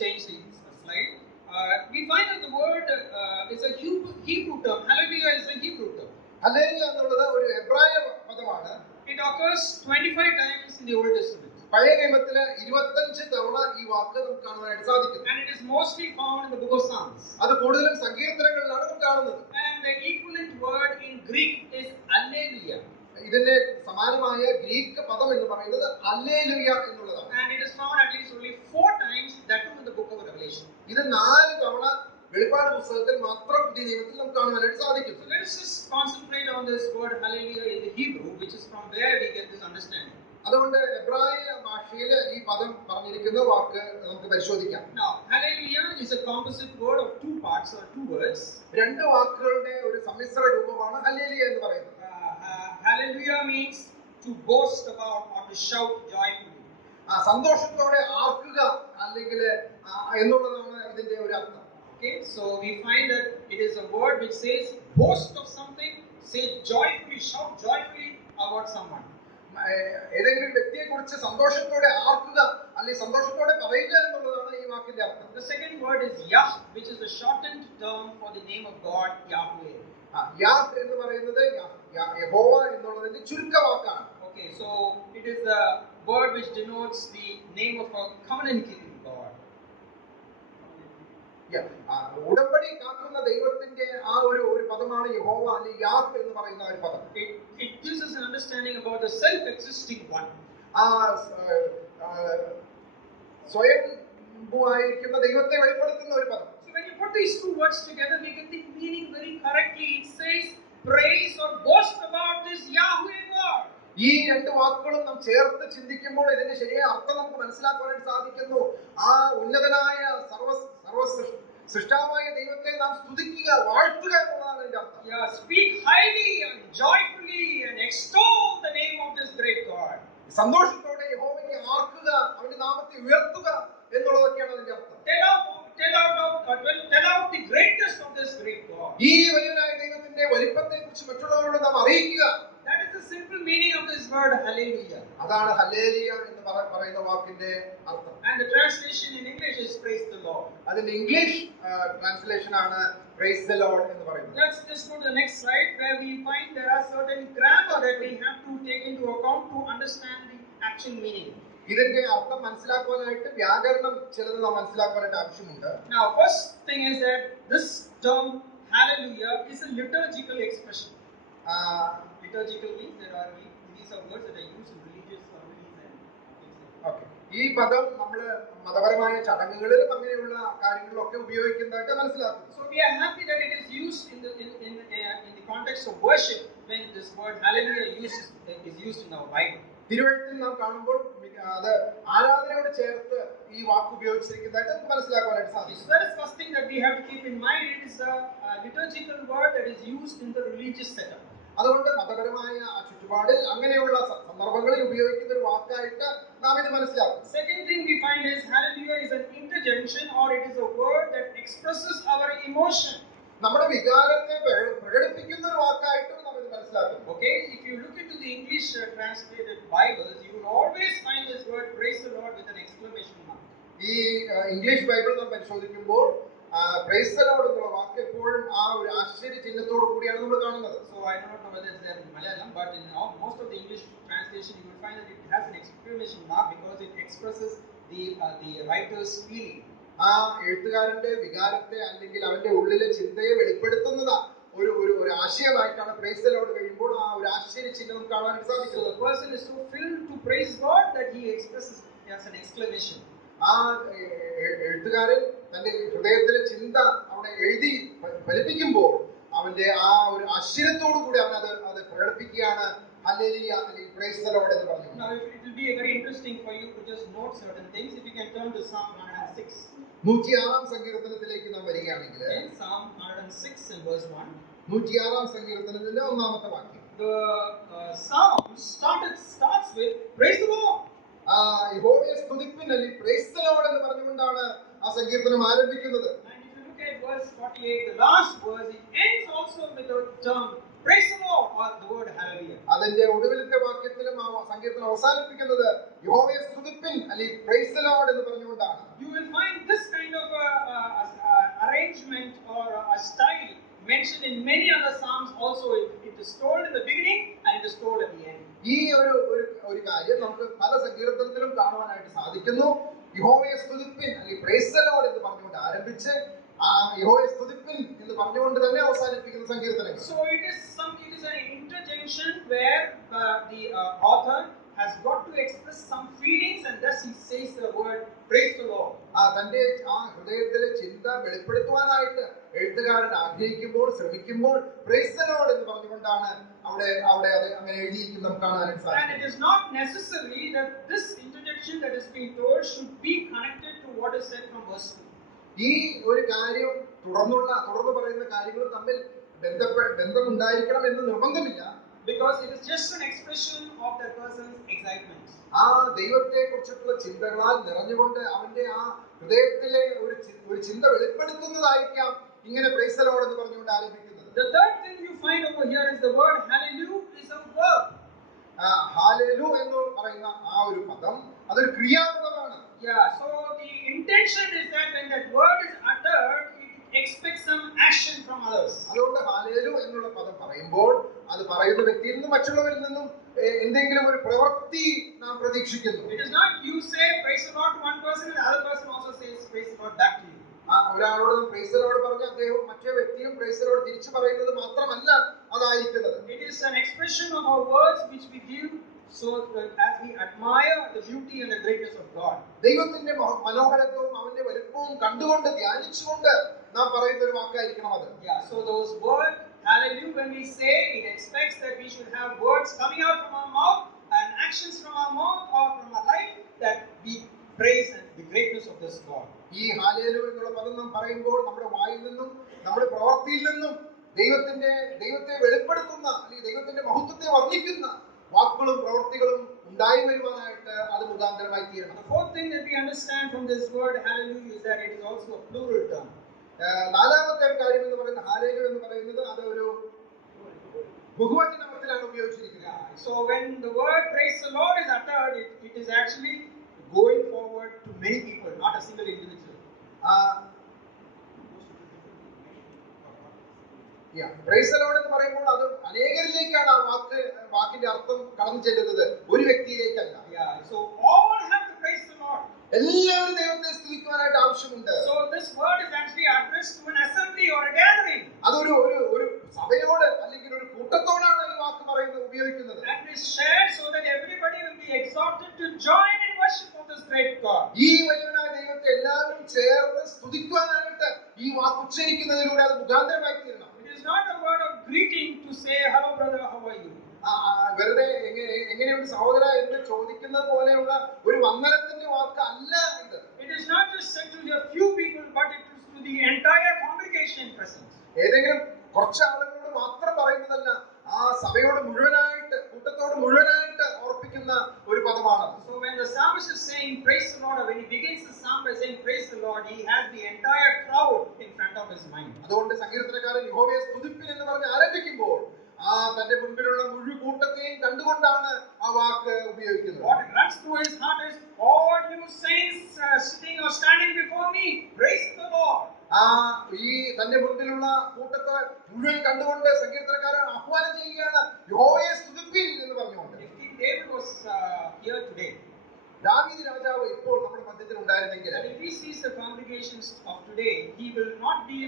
change the slide. We find that the word is a Hebrew term. Hallelujah is a Hebrew term. Hallelujah എന്നുള്ളത് ഒരു എബ്രായ പദമാണ്. It occurs 25 times in the Old Testament. പഴയ നിയമത്തിലെ 25 തവണ ഈ വാക്ക് നമുക്ക് കാണുവാനായിട്ട് സാധിക്കും. And it is mostly found in the book of Psalms. അത് കൂടുതലും സങ്കീർത്തനങ്ങളിലാണ് നമുക്ക് കാണുന്നത്. And the equivalent word in Greek is alleluia. ഇതിന്റെ സമാനമായ ഗ്രീക്ക് പദം എന്ന് പറയുന്നത് ഹല്ലേലൂയ എന്നുള്ളതാണ്. And it is found at least only 4 times, that too in the book of Revelation. ഇത് 4 തവണ വെളിപ്പാട് പുസ്തകത്തിൽ മാത്രം പുതിയ നിയമത്തിൽ നമുക്ക് കാണുവാനായിട്ട് സാധിക്കും. So let us just concentrate on this word hallelujah in the Hebrew, which is from where we get this understanding. അതുകൊണ്ട് എബ്രായ ഭാഷയിൽ ഈ പദം പറഞ്ഞിരിക്കുന്ന വാക്ക് നമുക്ക് പരിശോധിക്കാം. Now hallelujah is a composite word of 2 parts or 2 words. 2 വാക്കുകളുടെ ഒരു സമ്മിശ്ര രൂപമാണ് ഹല്ലേലൂയ എന്ന് പറയുന്നത്. Hallelujah means to boast about or to shout joyfully. സന്തോഷത്തോടെ ആർക്കുക അല്ലെങ്കിൽ എന്നുള്ളതാണ് ഇതിന്റെ ഒരു അർത്ഥം. Okay, so we find that it is a word which says boast of something, say joyfully, shout joyfully about someone. ഏതെങ്കിലും ഒരു വ്യക്തിയെ കുറിച്ച് സന്തോഷത്തോടെ ആർക്കുക അല്ലെങ്കിൽ സന്തോഷത്തോടെ പറയുക എന്നുള്ളതാണ് ഈ വാക്കിന്റെ അർത്ഥം. The second word is Yah, which is the shortened term for the name of God, Yahweh. Yeah എന്ന് പറയുന്നത് യഹോവ എന്നുള്ളതിന്റെ ചുരുക്കവാക്കാണ്. Okay, so it is the word which denotes the name of a covenant keeping God. ഉടമ്പടി കാക്കുന്ന ദൈവത്തിന്റെ ഒരു പദമാണ് യഹോവ അല്ലെങ്കിൽ യാഹ് എന്ന് പറയുന്ന ഒരു പദം. It gives us an understanding about the self-existing one. സ്വയംഭൂവായിരിക്കുന്ന ദൈവത്തെ വെളിപ്പെടുത്തുന്ന ഒരു പദം. So when you put these 2 words together, we get the meaning very correctly. It says praise or boast about this Yahweh God. ഈ 2 വാക്കുകളും നാം ചേർത്ത് ചിന്തിക്കുമ്പോൾ ഇതിന്റെ ശരിയായ അർത്ഥം നമുക്ക് മനസ്സിലാക്കാനായിട്ട് സാധിക്കുന്നു. ആ ഉന്നതനായ സൃഷ്ടാവായ ദൈവത്തെ നാം സ്തുതിക്കുക, വാഴ്ത്തുക എന്നതാണ് ഇതിന്റെ അർത്ഥം. Yeah, speak highly and joyfully and extol the name of this great God. സന്തോഷത്തോടെ യഹോവയെ ആർക്കുക, അവന്റെ നാമത്തെ ഉയർത്തുക എന്നുള്ളതൊക്കെയാണ് അതിന്റെ അർത്ഥം. Tell out the greatness of this great God. ഈ വലിയനായ ദൈവത്തിന്റെ വലിപ്പത്തെക്കുറിച്ച് മറ്റുള്ളവരോട് നാം അറിയിക്കുക. That is the simple meaning of this word hallelujah. അതാണ് ഹല്ലേലൂയ എന്ന് പറയുന്ന വാക്കിന്റെ അർത്ഥം. And the translation in English is praise the Lord. അതിന്റെ ഇംഗ്ലീഷ് ട്രാൻസ്ലേഷൻ ആണ് പ്രൈസ് ദി ലോർഡ് എന്ന് പറയുന്നത്. Let's just go to the next slide where we find there are certain grammar that we have to take into account to understand the actual meaning. ഇതിന്റെ അർത്ഥം മനസ്സിലാക്കാനായിട്ട് വ്യാകരണം ചിലത് നാം മനസ്സിലാക്കാനായിട്ട് ആവശ്യമുണ്ട്. Now first thing is that this term hallelujah is a liturgical expression. Liturgical means these are words that are used in religious ceremonies and things like that. Okay, ഈ പദം നമ്മൾ മതപരമായ ചടങ്ങുകളിലും അങ്ങനെയുള്ള കാര്യങ്ങളിലൊക്കെ ഉപയോഗിക്കുന്നതായിട്ട് മനസ്സിലാക്കുന്നു. So we are happy that it is used in the context of worship when this word hallelujah is used in our Bible. തിരുവഴുത്തിൽ നാം കാണുമ്പോൾ അത് ആരാധനയോട് ചേർത്ത് ഈ വാക്ക് ഉപയോഗിച്ചിരിക്കുന്നതായിട്ട് നമുക്ക് മനസ്സിലാക്കാനായിട്ട് സാധിക്കും. So that is first thing that we have to keep in mind. It is a liturgical word that is used in the religious setup. അതുകൊണ്ട് മതപരമായ ആ ചുറ്റുപാടിൽ അങ്ങനെയുള്ള സന്ദർഭങ്ങളിൽ ഉപയോഗിക്കുന്ന ഒരു വാക്കായിട്ട് നാം ഇത് മനസ്സിലാക്കും. Second thing we find is hallelujah is an interjection, or it is a word that expresses our emotion. നമ്മുടെ വികാരത്തെ പ്രകടിപ്പിക്കുന്ന ഒരു വാക്കായിട്ടും നാം ഇത് മനസ്സിലാക്കും. Okay, if you look into the English translated Bibles, you will always find this word praise the Lord with an exclamation mark. ഈ English Bible നാം പരിശോധിക്കുമ്പോൾ പ്രൈസ് ദി ലോർഡ് എന്നുള്ള വാക്ക് എപ്പോഴും ആ ഒരു ആശ്ചര്യ ചിഹ്നത്തോട് കൂടിയാണ് നമ്മൾ കാണുന്നത്. So I don't know whether it's there in Malayalam, but in most of the English translation you will find that it has an exclamation mark because it expresses the writer's feeling. ആ എഴുത്തുകാരന്റെ വികാരത്തെ അല്ലെങ്കിൽ അവന്റെ ഉള്ളിലെ ചിന്തയെ വെളിപ്പെടുത്തുന്നത് ഒരു ആശയമായിട്ടാണ് praise the Lord കഴിയുമ്പോൾ ആ ഒരു ആശ്ചര്യ ചിഹ്നം നമുക്ക് കാണാൻ സാധിക്കും. So the person is so filled to praise God that he expresses it as an exclamation. ആ എഴുത്തുകാരൻ തന്റെ ഹൃദയത്തിലെ ചിന്ത അവിടെ എഴുതി ഫലിപ്പിക്കുമ്പോൾ അവന്റെ ആ ഒരു ആശ്ചര്യത്തോടു കൂടി അവൻ അത് പ്രകടിപ്പിക്കുകയാണ് ഹല്ലേലൂയ അല്ലെങ്കിൽ പ്രൈസ് ദി ലോർഡ് എന്ന് പറഞ്ഞു. Now it will be very interesting for you to just note certain things. If you can turn to Psalm 106. 106 സങ്കീർത്തനത്തിലേക്ക് നാം വരികയാണെങ്കിൽ Psalm 106 and verse 1. 106 സങ്കീർത്തനത്തിന്റെ ഒന്നാമത്തെ വാക്യം. The psalm starts with praise the Lord. യഹോവയെ സ്തുതിപ്പിൻ അല്ലെങ്കിൽ praise the Lord എന്ന് പറഞ്ഞുകൊണ്ടാണ് ആ സങ്കീർത്തനം ആരംഭിക്കുന്നത്. And if you look at verse 48, the last verse, it ends also with the term praise the Lord or the word hallelujah. അതിന്റെ ഒടുവിലത്തെ വാക്യത്തിലും ആ സങ്കീർത്തനം അവസാനിപ്പിക്കുന്നത് യഹോവയെ സ്തുതിപ്പിൻ അല്ലെങ്കിൽ പ്രൈസ് ദി ലോർഡ് എന്ന് പറഞ്ഞുകൊണ്ടാണ്. You will find this kind of arrangement or a style mentioned in many other psalms also. It is told in the beginning and it is told at the end. ഈ ഒരു കാര്യം നമുക്ക് പല സങ്കീർത്തനത്തിലും കാണുവാനായിട്ട് സാധിക്കുന്നു. യഹോവയെ സ്തുതിപ്പിൻ അല്ലെങ്കിൽ പ്രൈസ് ദി ലോർഡ് എന്ന് പറഞ്ഞുകൊണ്ട് ആരംഭിച്ച് യഹോവയെ സ്തുതിപ്പിൻ എന്ന് പറഞ്ഞുകൊണ്ട് തന്നെ അവസാനിപ്പിക്കുന്ന സങ്കീർത്തനങ്ങൾ. So it is an interjection where the author has got to express some feelings and thus he says the word praise the Lord. തന്റെ ആ ഹൃദയത്തിലെ ചിന്ത വെളിപ്പെടുത്തുവാനായിട്ട് എഴുത്തുകാരൻ ആഗ്രഹിക്കുമ്പോൾ ശ്രമിക്കുമ്പോൾ പ്രൈസ് ദി ലോർഡ് എന്ന് പറഞ്ഞുകൊണ്ടാണ് അവിടെ അത് അങ്ങനെ എഴുതിയിരിക്കുന്നത് നമുക്ക് കാണാനായിട്ട് സാധിക്കും. And it is not necessary that this interjection that is being told should be connected to what is said from verse 2. ഈ ഒരു കാര്യം തുടർന്ന് പറയുന്ന കാര്യങ്ങൾ തമ്മിൽ ബന്ധമുണ്ടായിരിക്കണം എന്ന് നിർബന്ധമില്ല. Because it is just an expression of that person's excitement. ആ ദൈവത്തെ കുറിച്ചിട്ടുള്ള ചിന്തകളാൽ നിറഞ്ഞുകൊണ്ട് അവന്റെ ആ ഹൃദയത്തിലെ ഒരു ചിന്ത വെളിപ്പെടുത്തുന്നതായിരിക്കാം ഇങ്ങനെ പ്രൈസ് ദി ലോർഡ് എന്ന് പറഞ്ഞുകൊണ്ട് ആരംഭിക്കുന്നത്. The third thing you find over here is the word hallelujah is a verb. ഹാലേലു എന്ന് പറയുന്ന ആ ഒരു പദം അതൊരു ക്രിയാപദമാണ്. Yeah, so the intention is that when that word is uttered, it expects some action from others. അതുകൊണ്ട് ഹാലേലു എന്നുള്ള പദം പറയുമ്പോൾ അത് പറയുന്ന വ്യക്തിയിൽ നിന്നും മറ്റുള്ളവരിൽ നിന്നും എന്തെങ്കിലും ഒരു പ്രവൃത്തി നാം പ്രതീക്ഷിക്കുന്നു. It is not you say praise the Lord to one person and the other person also says praise the Lord back to you. ഒരാളോട് പ്രൈസ് ദി ലോർഡ് പറഞ്ഞ അദ്ദേഹം മറ്റേ വ്യക്തിയും പ്രൈസ് ദി ലോർഡ് തിരിച്ചു പറയുന്നത് മാത്രമല്ല അതായിരിക്കുന്നത്. It is an expression of our words which we give so that as we admire the beauty and the greatness of God. ദൈവത്തിന്റെ മനോഹരത്വവും അവന്റെ വലുപ്പവും കണ്ടുകൊണ്ട് ധ്യാനിച്ചുകൊണ്ട് നാം പറയുന്ന ഒരു വാക്കായിരിക്കണം അത്. Yeah, so those words hallelujah, when we say, it expects that we should have words coming out from our mouth and actions from our mouth or from our life that we praise the greatness of this God. ഈ hallelujah എന്നുള്ള പദം നാം പറയുമ്പോൾ നമ്മുടെ വായിൽ നിന്നും നമ്മുടെ പ്രവൃത്തിയിൽ നിന്നും ദൈവത്തെ വെളിപ്പെടുത്തുന്ന അല്ലെങ്കിൽ ദൈവത്തിന്റെ മഹത്വത്തെ വർണ്ണിക്കുന്ന വാക്കുകളും പ്രവൃത്തികളും ഉണ്ടായി വരുവാനായിട്ട് അത് മുഖാന്തരമായി തീരണം. The fourth thing that we understand from this word hallelujah is that it is also a plural term. നാലാമത്തെ കാര്യം എന്ന് പറയുന്നത് ഹല്ലേലൂയ എന്ന് പറയുന്നത് അത് ഒരു ബഹുവചനത്തിലാണ് ഉപയോഗിച്ചിരിക്കുന്നത്. So when the word praise the Lord is uttered, it is actually going forward to many people, not a single individual. Praise the Lord എന്ന് പറയുമ്പോൾ അത് അനേകരിലേക്കാണ് ആ വാക്കിന്റെ അർത്ഥം കടന്നു ചെല്ലുന്നത്, ഒരു വ്യക്തിയിലേക്കല്ല. So all have to praise the Lord. എല്ലാവരും ദൈവത്തെ സ്തുതിക്കുവാനായിട്ട് ആവശ്യമുണ്ട്. So this word is actually addressed to an assembly or a gathering. അതൊരു ഒരു ഒരു സഭയോട് അല്ലെങ്കിൽ ഒരു കൂട്ടത്തോടാണ് ഈ വാക്ക് പറയുന്നത് ഉപയോഗിക്കുന്നത്. And is shared so that everybody will be exhorted to join in worship of this great God. ഈ വലിയവനായ ദൈവത്തെ എല്ലാവരും ചേർന്ന് സ്തുതിക്കുവാനായിട്ട് ഈ വാക്ക് ഉച്ചരിക്കുന്നതിലൂടെ അത് മുഖാന്തരമായി തീരണം. It is not a word of greeting to say, hello brother, how are you? വെറുതെ എങ്ങനെയുണ്ട് സഹോദര എന്ന് ചോദിക്കുന്നത് പോലെയുള്ള ഒരു വന്ദനത്തിന്റെ വാക്ക് അല്ല ഇത്. It is not just said to a few people, but it is to the entire congregation present. ഏതെങ്കിലും കുറച്ച് ആളുകളോട് മാത്രം പറയുന്നതല്ല, ആ സഭയോട് മുഴുവനായിട്ട് കൂട്ടത്തോട് മുഴുവനായിട്ട് ഓർപ്പിക്കുന്ന ഒരു പദമാണ്. So when the psalmist is saying praise the Lord, or when he begins the psalm by saying praise the Lord, he has the entire crowd in front of his mind. അതുകൊണ്ട് സങ്കീർത്തനക്കാരൻ യഹോവയെ സ്തുതിപ്പിൻ എന്ന് പറഞ്ഞ് ആരംഭിക്കുമ്പോൾ തന്റെ മുൻപിലുള്ള മുഴുവൻ കൂട്ടത്തെയും കണ്ടുകൊണ്ടാണ് ആ വാക്ക് ഉപയോഗിക്കുന്നത്. What runs through his heart is, all you saints sitting or standing before me, praise the Lord. ഈ തന്റെ മുൻപിലുള്ള കൂട്ടത്തെ മുഴുവൻ കണ്ടുകൊണ്ട് സങ്കീർത്തനക്കാരൻ ആഹ്വാനം ചെയ്യുകയാണ്, യഹോവയെ സ്തുതിപ്പിൻ എന്ന് പറഞ്ഞുകൊണ്ട്. If King David was here today, ദാവീദ് രാജാവ് ഇപ്പോൾ നമ്മുടെ മധ്യത്തിൽ ഉണ്ടായിരുന്നെങ്കിൽ, and if he sees the congregations of today, he will not be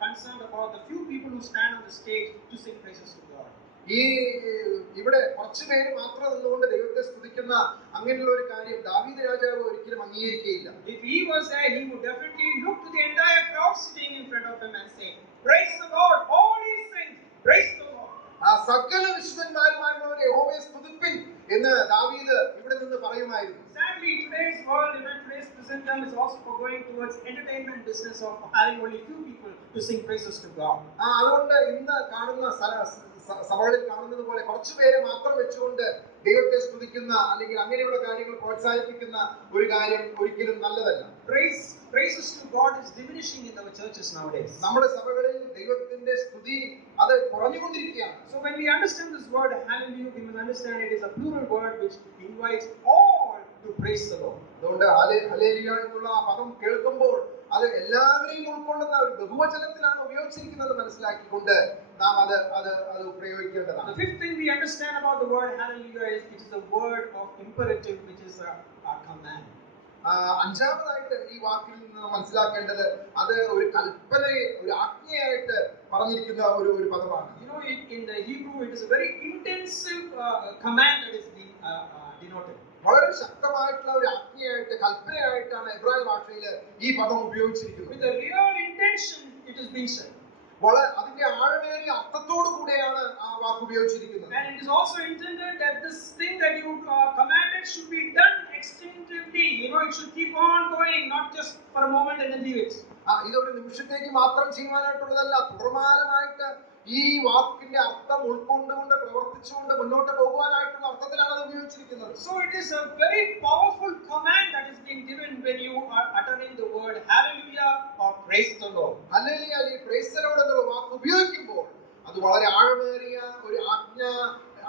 concerned about the few people who stand on the stage to sing praises to God. ഈ ഇവിടെ കുറച്ചു പേര് മാത്രം നിന്നുകൊണ്ട് ദൈവത്തെ സ്തുതിക്കുന്ന അങ്ങനെയുള്ള ഒരു കാര്യം ദാവീദ് രാജാവ് ഒരിക്കലും അംഗീകരിക്കുകയില്ല. If he was there, he would definitely look to the entire crowd sitting in front of him and say, praise the Lord, all these things, praise the Lord. സകല വിശുദ്ധന്മാരുമായുള്ളവരെ യഹോവയെ സ്തുതിപ്പിൻ എന്ന് ദാവീദ് ഇവിടെ നിന്ന് പറയുമായിരുന്നു. Sadly, today's world, today's Christendom is also going towards entertainment business of having only few people to sing praises to God. അതുകൊണ്ട് ഇന്ന് കാണുന്ന സഭകളിൽ കാണുന്നത് പോലെ കുറച്ചു പേരെ മാത്രം വെച്ചുകൊണ്ട് ദൈവത്തെ സ്തുതിക്കുന്ന അല്ലെങ്കിൽ അങ്ങനെയുള്ള കാര്യങ്ങൾ പ്രോത്സാഹിപ്പിക്കുന്ന ഒരു കാര്യം ഒരിക്കലും നല്ലതല്ല. Praises to God is diminishing in our churches nowadays. നമ്മുടെ സഭകളിൽ ദൈവത്തിന്റെ സ്തുതി അത് കുറഞ്ഞുകൊണ്ടിരിക്കുകയാണ്. So when we understand this word hallelujah, we must understand it is a plural word which invites all to praise the Lord. അതുകൊണ്ട് hallelujah എന്നുള്ള ആ പദം കേൾക്കുമ്പോൾ അത് എല്ലാവരെയും ഉൾക്കൊള്ളുന്ന ഒരു ബഹുവചനത്തിലാണ് ഉപയോഗിച്ചിരിക്കുന്നത് മനസ്സിലാക്കിക്കൊണ്ട് നാം അത് പ്രയോഗിക്കേണ്ടതാണ്. The fifth thing we understand about the word hallelujah is it is a word of imperative, which is a command. അഞ്ചാമതായിട്ട് ഈ വാക്കിൽ നിന്ന് മനസ്സിലാക്കേണ്ടത് അത് ഒരു കൽപ്പനയെ ഒരു ആജ്ഞയായിട്ട് പറഞ്ഞിരിക്കുന്ന ഒരു പദമാണ്. You know, in the Hebrew it is a very intensive command that is denoted. വളരെ ശക്തമായിട്ടുള്ള ഒരു ആജ്ഞയായിട്ട് കൽപ്പനയായിട്ടാണ് എബ്രായ ഭാഷയിൽ ഈ പദം ഉപയോഗിച്ചിരിക്കുന്നത്. With a real intention it is being said. അതിന്റെ ആഴമേറിയ അർത്ഥത്തോടു കൂടെയാണ് ആ വാക്ക് ഉപയോഗിച്ചിരിക്കുന്നത്. And it is also intended that this thing that you commanded should be done extensively. You know, it should keep on going, not just for a moment and then leave it. ഇതൊരു നിമിഷത്തേക്ക് മാത്രം ചെയ്യുവാനായിട്ടുള്ളതല്ല, തുടർമാനമായിട്ട് ഈ വാക്കിന്റെ അർത്ഥം ഉൾക്കൊണ്ടുകൊണ്ട് പ്രവർത്തിച്ചുകൊണ്ട് മുന്നോട്ട് പോകുവാനായിട്ടുള്ള അർത്ഥത്തിലാണ് അത് ഉപയോഗിച്ചിരിക്കുന്നത്. So it is a very powerful command that is being given when you are uttering the word hallelujah or praise the Lord. Hallelujah അല്ലെങ്കിൽ പ്രൈസ് ദി ലോർഡ് എന്നുള്ള വാക്ക് ഉപയോഗിക്കുമ്പോൾ അത് വളരെ ആഴമേറിയ ഒരു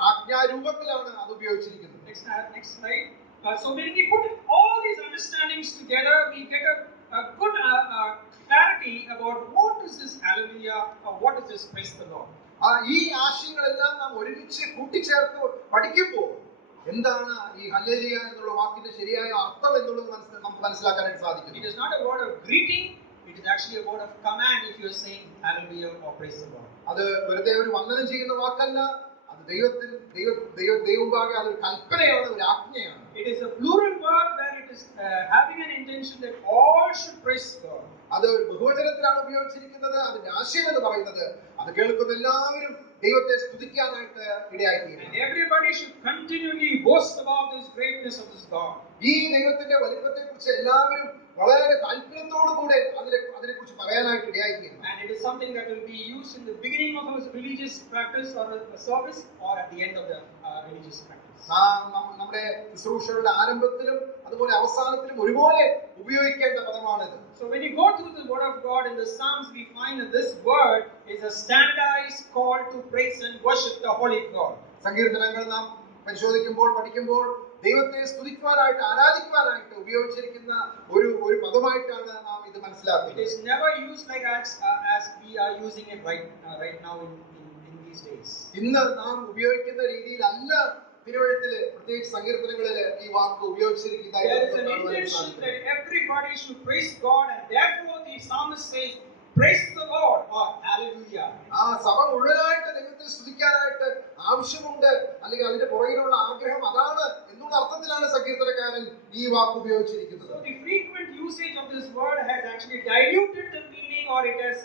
ആജ്ഞാരൂപത്തിലാണ് അത് ഉപയോഗിച്ചിരിക്കുന്നത്. Next slide. So when we put all these understandings together, we get a good clarity about what is this hallelujah or what is this praise the Lord. ഈ ആശയങ്ങളെല്ലാം നാം ഒരുമിച്ച് കൂട്ടിച്ചേർത്ത് പഠിക്കുമ്പോൾ എന്താണ് ഈ ഹല്ലേലൂയ എന്നുള്ള വാക്കിന്റെ ശരിയായ അർത്ഥം എന്നുള്ളത് നമുക്ക് മനസ്സിലാക്കാനായിട്ട് സാധിക്കും. It is not a word of greeting, it is actually a word of command if you are saying hallelujah or praise the Lord. അത് വെറുതെ ഒരു വന്ദനം ചെയ്യുന്ന വാക്കല്ല, അത് ദൈവമുമ്പാകെ അതൊരു കൽപ്പനയാണ്, ഒരു ആജ്ഞയാണ്. It is a plural word where it is having an intention that all should praise God. അത് ഒരു ബഹുവചനത്തിലാണ് ഉപയോഗിച്ചിരിക്കുന്നത്. അതിന്റെ ആശയം എന്ന് പറയുന്നത് അത് കേൾക്കുന്ന എല്ലാവരും ദൈവത്തെ സ്തുതിക്കാനായിട്ട് ഇടയായിത്തീരും. And everybody should continually boast about this greatness of this God. ഈ ദൈവത്തിന്റെ വലിപ്പത്തെക്കുറിച്ച് എല്ലാവരും വളരെ താല്പര്യത്തോടു കൂടെ അതിനെക്കുറിച്ച് പറയാനായിട്ട് ഇടയായിത്തീരും. And it is something that will be used in the beginning of a religious practice or a service or at the end of the religious practice. നമ്മുടെ ശുശ്രൂഷകളുടെ ആരംഭത്തിലും അതുപോലെ അവസാനത്തിലും ഒരുപോലെ ഉപയോഗിക്കേണ്ട പദമാണിത്. So when you go through the word of God in the Psalms, we find that this word is a standardized call to praise and worship the holy God. സങ്കീർത്തനങ്ങൾ നാം പരിശോധിക്കുമ്പോൾ പഠിക്കുമ്പോൾ ദൈവത്തെ സ്തുതിക്കുവാനായിട്ട് ആരാധിക്കുവാനായിട്ട് ഉപയോഗിച്ചിരിക്കുന്ന ഒരു പദമായിട്ടാണ് നാം ഇത് മനസ്സിലാക്കുന്നത്. It is never used like as we are using it right now in these days. ഇന്ന് നാം ഉപയോഗിക്കുന്ന രീതിയിലല്ല തിരുവെഴുത്തില് പ്രത്യേകിച്ച് സങ്കീർത്തനങ്ങളില് ഈ വാക്ക് ഉപയോഗിച്ചിരിക്കുന്നതായി there is an intention that everybody should praise God, and therefore the psalmist says praise the Lord or hallelujah. ആ സഭ മുഴുവനായിട്ട് ദൈവത്തെ സ്തുതിക്കാനായിട്ട് ആവശ്യമുണ്ട്, അല്ലെങ്കിൽ അതിന്റെ പുറകിലുള്ള ആഗ്രഹം അതാണ് എന്നുള്ള അർത്ഥത്തിലാണ് സങ്കീർത്തനക്കാരൻ ഈ വാക്ക് ഉപയോഗിച്ചിരിക്കുന്നത്. So the frequent usage of this word has actually diluted the meaning, or it has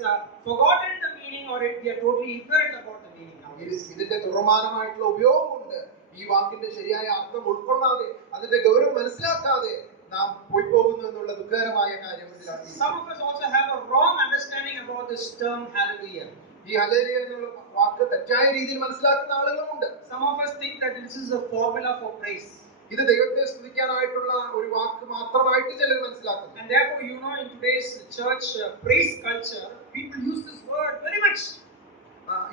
forgotten the meaning, or we are totally ignorant about the meaning now. ഇതിന്റെ തുടർമാനമായിട്ടുള്ള ഉപയോഗമുണ്ട്. ഈ വാക്കിന്റെ ശരിയായ അർത്ഥം ഉൾക്കൊള്ളാതെ അതിന്റെ ഗൗരവം മനസ്സിലാക്കാതെ നാം പോയി പോകുന്നു എന്നുള്ള ദുഃഖകരമായ കാര്യം. Some of us also have a wrong understanding about this term hallelujah. ഈ ഹല്ലേലൂയ എന്നുള്ള വാക്ക് തെറ്റായ രീതിയിൽ മനസ്സിലാക്കുന്ന ആളുകളുമുണ്ട്. Some of us think that this is a formula for praise. ഇത് ദൈവത്തെ സ്തുതിക്കാനായിട്ടുള്ള ഒരു വാക്ക് മാത്രമായിട്ട് ചിലർ മനസ്സിലാക്കുന്നു. And therefore, in today's church praise culture, people use this word very much.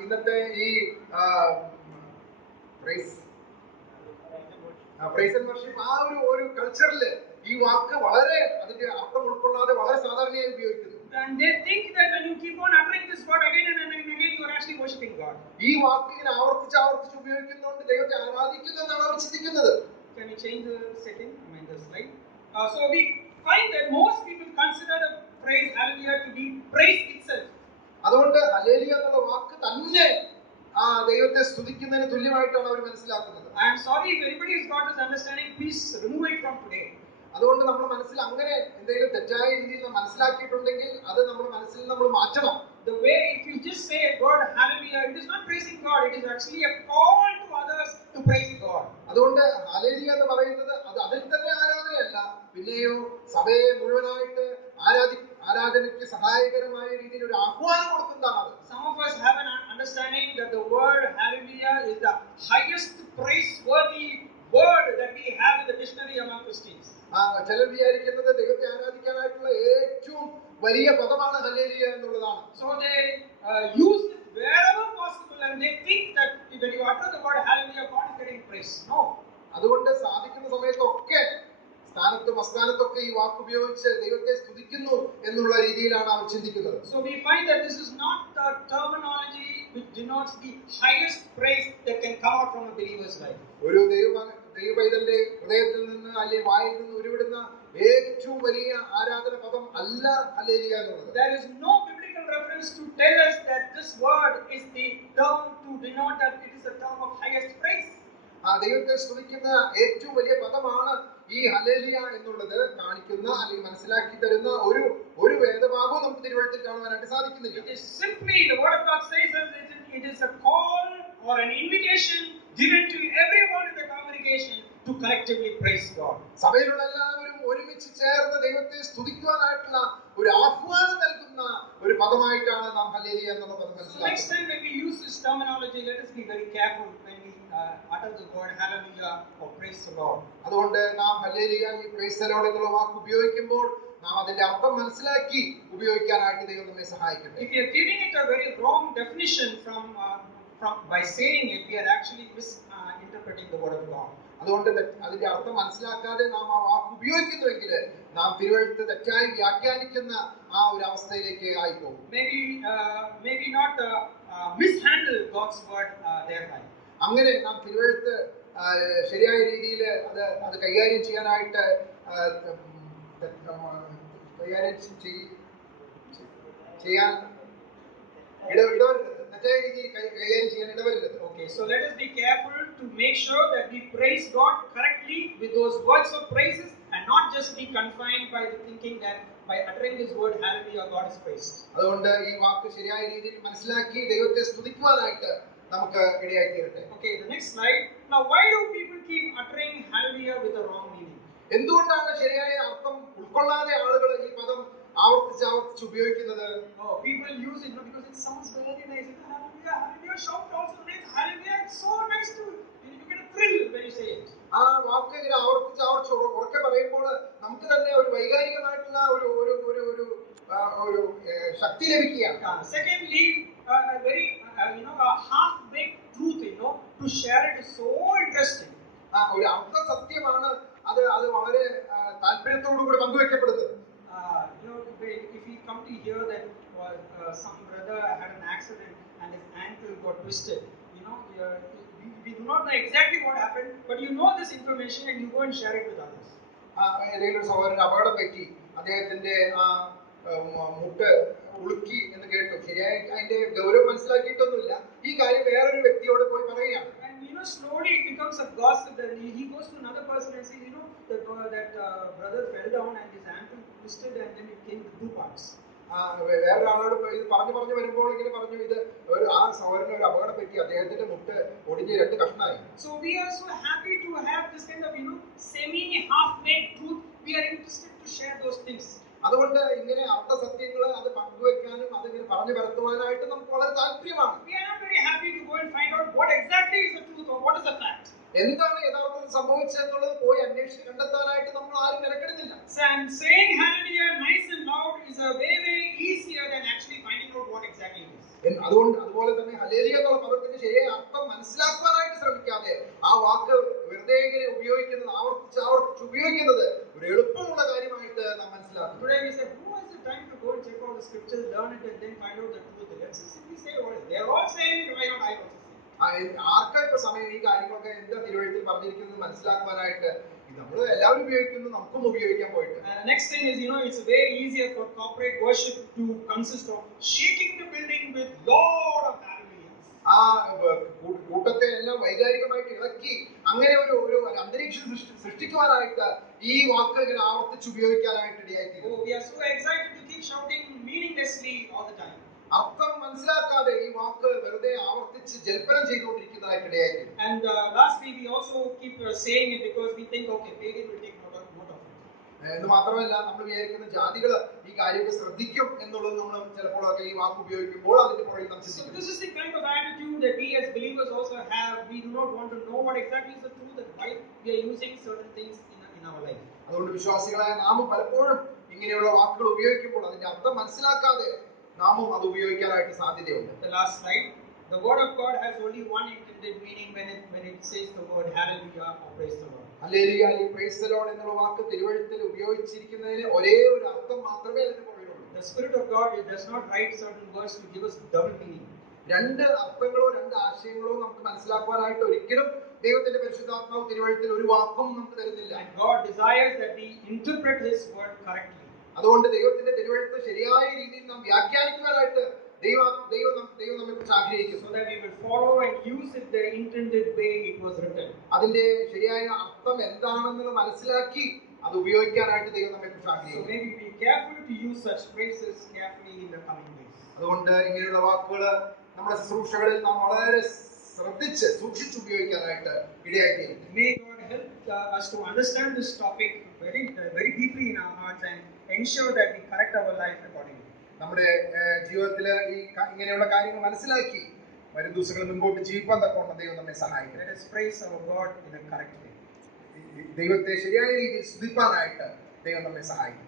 ഇന്നത്തെ ഈ പ്രൈസ് ആൻഡ് വർഷിപ്പ് ആ ഒരു കൾച്ചറിൽ ഈ വാക്ക് വളരെ അതിന്റെ അർത്ഥം ഉൾക്കൊള്ളാതെ വളരെ സാധാരണയായി ഉപയോഗിക്കുന്നു. And they think that when you keep on uttering this word again and again, you are actually worshiping God. ഈ വാക്ക് ഇങ്ങനെ ആവർത്തിച്ച് ഉപയോഗിക്കുന്നതുകൊണ്ട് ദൈവത്തെ ആരാധിക്കുന്നു എന്നാണ് അവർ ചിന്തിക്കുന്നത്. Can we change the setting? The slide. So we find that most people consider the phrase hallelujah to be praise itself. അതുകൊണ്ട് hallelujah എന്നുള്ള വാക്ക് തന്നെ ദൈവത്തെ സ്തുതിക്കുന്നതിന് തുല്യമായിട്ടാണ് അവർ മനസ്സിലാക്കുന്നത്. I am sorry if anybody has got this understanding, please remove it from today. അതുകൊണ്ട് നമ്മുടെ മനസ്സിൽ അങ്ങനെ എന്തെങ്കിലും തെറ്റായ രീതിയിൽ മനസ്സിലാക്കിയിട്ടുണ്ടെങ്കിൽ അത് നമ്മുടെ മനസ്സിൽ നമ്മൾ മാറ്റണം. The way if you just say a word hallelujah, it is not praising God, it is actually a call to others to praise God. അതുകൊണ്ട് ഹല്ലേലൂയ എന്ന് പറയുന്നത് അത് അതിൽ തന്നെ ആരാധനയല്ല, പിന്നെയോ സഭയെ മുഴുവനായിട്ട് ആരാധനയ്ക്ക് സഹായകരമായ രീതിയിൽ ഒരു ആഹ്വാനം കൊടുക്കുന്നതാണ്. Some of us have an understanding that the word hallelujah is the highest praiseworthy word that we have in the dictionary among Christians. ചിലർ വിചാരിക്കുന്നത് ദൈവത്തെ ആരാധിക്കാനായിട്ടുള്ള ഏറ്റവും വലിയ പദമാണ് ഹല്ലേലൂയ എന്നുള്ളതാണ്. So they use it wherever possible and they think that when you utter the word hallelujah, God is getting praise. No. അതുകൊണ്ട് സാധിക്കുന്ന സമയത്തൊക്കെ സ്ഥാനത്തും അസ്ഥാനത്തൊക്കെ ഈ വാക്ക് ഉപയോഗിച്ച് ദൈവത്തെ സ്തുതിക്കുന്നു എന്നുള്ള രീതിയിലാണ് അവർ ചിന്തിക്കുന്നത്. So we find that this is not the terminology which denotes the highest praise that can come out from a believer's life. ഒരു ദൈവപൈതന്റെ ഹൃദയത്തിൽ നിന്ന് അല്ലെങ്കിൽ വായിൽ നിന്ന് ഉരുവിടുന്ന ഏറ്റവും വലിയ ആരാധന പദം അല്ല ഹല്ലേലൂയ എന്നുള്ളത്. There is no biblical reference to tell us that this word is the term to denote that it is a term of highest praise. ദൈവത്തെ സ്തുതിക്കുന്ന ഏറ്റവും വലിയ പദമാണ് ഈ ഹല്ലേലൂയ എന്നുള്ളത് കാണിക്കുന്ന അല്ലെങ്കിൽ മനസ്സിലാക്കി തരുന്ന ഒരു വേദഭാഗവും നമുക്ക് തിരുവഴുത്തിൽ കാണുവാനായിട്ട് സാധിക്കുന്നില്ല. It is simply the word of God says that it is a call or an invitation given to everyone in the congregation to collectively praise God. സഭയിലുള്ള എല്ലാവരും ഒരുമിച്ച് ചേർന്ന് ദൈവത്തെ സ്തുതിക്കുവാനായിട്ടുള്ള ഒരു ആഹ്വാനം നൽകുന്ന ഒരു പദമായിട്ടാണ് നാം ഹല്ലേലൂയ എന്ന പദം മനസ്സിലാക്കുന്നത്. Next time when we use this terminology, let us be very careful when we utter the word hallelujah or praise the Lord. അതുകൊണ്ട് നാം ഹല്ലേലൂയ ഈ പ്രൈസ് ദി ലോർഡ് എന്നുള്ള വാക്ക് ഉപയോഗിക്കുമ്പോൾ നാം അതിന്റെ അർത്ഥം മനസ്സിലാക്കി ഉപയോഗിക്കാനായിട്ട് ദൈവം നമ്മെ സഹായിക്കട്ടെ. If we are giving it a very wrong definition by saying it, we are actually misinterpreting the word of God. അതുകൊണ്ട് അതിന്റെ അർത്ഥം മനസ്സിലാക്കാതെ നാം ആ വാക്ക് ഉപയോഗിക്കുന്നുവെങ്കിൽ നാം തിരുവഴുത്ത് തെറ്റായി വ്യാഖ്യാനിക്കുന്ന ആ ഒരു അവസ്ഥയിലേക്ക് ആയിപ്പോകും. Maybe not mishandle God's word thereby. അങ്ങനെ നാം തിരുവഴുത്ത് ശരിയായ രീതിയിൽ അത് കൈകാര്യം ചെയ്യാനായിട്ട് ചെയ്യാൻ ഇടവരുത്. തെറ്റായ രീതിയിൽ കൈകാര്യം ചെയ്യാൻ ഇടവരുത്. Okay, so let us be careful to make sure that we praise God correctly with those words of praises and not just be confined by the thinking that by uttering this word hallelujah God is praised. അതുകൊണ്ട് ഈ വാക്ക് ശരിയായ രീതിയിൽ മനസ്സിലാക്കി ദൈവത്തെ സ്തുതിക്കുവാനായിട്ട് നമുക്ക് ഇടയായി തീരട്ടെ. Okay, the next slide. Now why do people keep uttering hallelujah with the wrong meaning? എന്തുകൊണ്ടാണ് ശരിയായ അർത്ഥം ഉൾക്കൊള്ളാതെ ആളുകൾ ഈ പദം ആവർത്തിച്ച് ഉപയോഗിക്കുന്നത്? People use it because it sounds very nice. Hallelujah, hallelujah, shout also nice. Hallelujah, it's so nice to you get a thrill when you say it. ആ വാക്ക് ഇങ്ങനെ ആവർത്തിച്ച് ഉറക്കെ പറയുമ്പോൾ നമുക്ക് തന്നെ ഒരു വൈകാരികമായിട്ടുള്ള ഒരു ശക്തി ലഭിക്കുകയാണ്. Secondly, a very a half-baked truth, to share it is so interesting. ഒരു അർത്ഥ സത്യമാണ് അത് വളരെ താല്പര്യത്തോടു കൂടി പങ്കുവെക്കപ്പെടുന്നത്. If we come to hear that some brother had an accident and his ankle got twisted, we do not know exactly what happened, but you know this information and you go and share it with others. ഏതെങ്കിലും ഒരു സഹോദരന് അപകടം പറ്റി, അദ്ദേഹത്തിന്റെ മുട്ട് ഉളുക്കി എന്ന് കേട്ടു. ശരിയായി അതിന്റെ ഗൗരവം മനസ്സിലാക്കിയിട്ടൊന്നുമില്ല. ഈ കാര്യം വേറൊരു വ്യക്തിയോട് പോയി പറയുകയാണ്. And slowly it becomes a gossip. That he goes to another person and says, that brother fell down and his ankle twisted and then it came to 2 parts. വേറൊരാളോട് ഇത് പറഞ്ഞു വരുമ്പോൾ ഇങ്ങനെ പറഞ്ഞു, ഇത് ആ സഹോദരന് ഒരു അപകടം പറ്റി, അദ്ദേഹത്തിന്റെ മുട്ട് ഒടിഞ്ഞ് 2 കഷ്ണമായി. So we are so happy to have this kind of semi half-baked truth. We are interested to share those things. അതുകൊണ്ട് ഇങ്ങനെ അർത്ഥസത്യങ്ങൾ അത് പങ്കുവെക്കാനും അതിങ്ങനെ പറഞ്ഞു പരത്തുവാനായിട്ട് നമുക്ക് വളരെ താല്പര്യമാണ്. We are not very happy to go and find out what exactly is the truth or what is the fact. എന്താണ് യഥാർത്ഥത്തിൽ സംഭവിച്ചതെന്നുള്ളത് പോയി അന്വേഷിച്ച് കണ്ടെത്താനായിട്ട് നമ്മൾ ആരും മെനക്കെടുന്നില്ല. And saying hallelujah nice and loud is a very easier than actually finding out what exactly it is. അതുപോലെ തന്നെ hallelujah എന്നുള്ള പദത്തിന്റെ ശരിയായ അർത്ഥം മനസ്സിലാക്കാനായിട്ട് ശ്രമിക്കാതെ ആ വാക്ക് വെറുതെ ഇങ്ങനെ ഉപയോഗിക്കുന്നത്, ആവർത്തിച്ച് ഉപയോഗിക്കുന്നത് ഒരു എളുപ്പമുള്ള കാര്യമായിട്ട് നാം മനസ്സിലാക്കും. Today we say, who has the time to go and check all the scriptures, learn it and then find out the truth? Let's simply say what they are all saying, why not I also say? ആർക്കാ ഇപ്പൊ സമയം ഈ കാര്യങ്ങളൊക്കെ എന്താ തിരുവഴുത്തിൽ പറഞ്ഞിരിക്കുന്നത് മനസ്സിലാക്കുവാനായിട്ട്? നമ്മൾ എല്ലാവരും ഉപയോഗിക്കുന്നു, നമുക്കും ഉപയോഗിക്കാൻ പോയിട്ട്. Next thing is, it's very easier for corporate worship to consist of shaking the building with lot of hallelujahs. ആ കൂട്ടത്തെ എല്ലാം വൈകാരികമായിട്ട് ഇളക്കി അങ്ങനെ ഒരു അന്തരീക്ഷം സൃഷ്ടിക്കുവാനായിട്ട് ഈ വാക്ക് ഇങ്ങനെ ആവർത്തിച്ച് ഉപയോഗിക്കാനായിട്ട് ഇടയായിത്തീരും. Oh, we are so excited to keep shouting meaninglessly all the time. അർത്ഥം മനസ്സിലാക്കാതെ ഈ വാക്ക് വെറുതെ ആവർത്തിച്ച് ജൽപ്പനം ചെയ്തുകൊണ്ടിരിക്കുന്നതായിട്ട് ഇടയായിത്തീരും. And lastly, we also keep saying it because we think, okay, pagan will take note of it. എന്ന് മാത്രമല്ല, നമ്മൾ വിചാരിക്കുന്ന ജാതികൾ ഈ കാര്യമൊക്കെ ശ്രദ്ധിക്കും എന്നുള്ളത് നമ്മൾ ചിലപ്പോഴൊക്കെ ഈ വാക്ക് ഉപയോഗിക്കുമ്പോൾ അതിന്റെ പുറകിൽ നാം ചിന്തിക്കും. So this is the kind of attitude that we as believers also have. We do not want to know what exactly is the truth and why we are using certain things in our life. അതുകൊണ്ട് വിശ്വാസികളായ നാം പലപ്പോഴും ഇങ്ങനെയുള്ള വാക്കുകൾ ഉപയോഗിക്കുമ്പോൾ അതിന്റെ അർത്ഥം മനസ്സിലാക്കാതെ നാമും അത് ഉപയോഗിക്കാനായിട്ട് സാധ്യതയുണ്ട്. The last slide. The word of God has only one intended meaning when it says the word hallelujah or praise the Lord. Hallelujah അല്ലെങ്കിൽ പ്രൈസ് ദി ലോർഡ് എന്നുള്ള വാക്ക് തിരുവഴുത്തിൽ ഉപയോഗിച്ചിരിക്കുന്നതിന് ഒരേ ഒരു അർത്ഥം മാത്രമേ അതിന് പുറകിലുള്ളൂ. The Spirit of God does not write certain words to give us double meaning. 2 അർത്ഥങ്ങളോ 2 ആശയങ്ങളോ നമുക്ക് മനസ്സിലാക്കുവാനായിട്ട് ഒരിക്കലും ദൈവത്തിന്റെ പരിശുദ്ധാത്മാവ് തിരുവഴുത്തിൽ ഒരു വാക്കും നമുക്ക് തരുന്നില്ല. And God desires that we interpret His word correctly. അതുകൊണ്ട് ദൈവത്തിന്റെ തിരുവഴുത്ത് ശരിയായ രീതിയിൽ നാം വ്യാഖ്യാനിക്കുവാനായിട്ട് ദൈവം നമ്മെക്കുറിച്ച് ആഗ്രഹിക്കുന്നു. So that we will follow and use it the intended way it was written. അതിന്റെ ശരിയായ അർത്ഥം എന്താണെന്ന് മനസ്സിലാക്കി അത് ഉപയോഗിക്കാനായിട്ട് ദൈവം നമ്മെക്കുറിച്ച് So ആഗ്രഹിക്കുന്നു. maybe be careful to use such phrases carefully in the coming days. അതുകൊണ്ട് ഇങ്ങനെയുള്ള വാക്കുകൾ നമ്മുടെ ശുശ്രൂഷകളിൽ നാം വളരെ ശ്രദ്ധിച്ച് സൂക്ഷിച്ച് ഉപയോഗിക്കാനായിട്ട് ഇടയായിത്തീരും. May God help us to understand this topic very deeply in our hearts and ensure that we correct our life accordingly. നമ്മുടെ ജീവിതത്തിൽ ഈ ഇങ്ങനെയുള്ള കാര്യങ്ങൾ മനസ്സിലാക്കി വരും ദിവസങ്ങളിൽ മുൻപോട്ട് ജീവിക്കാൻ തക്കവണ്ണം ദൈവം നമ്മെ സഹായിക്കും. Let us praise our God in a correct way. ദൈവത്തെ ശരിയായ രീതിയിൽ സ്തുതിപ്പാനായിട്ട് ദൈവം നമ്മെ സഹായിക്കും.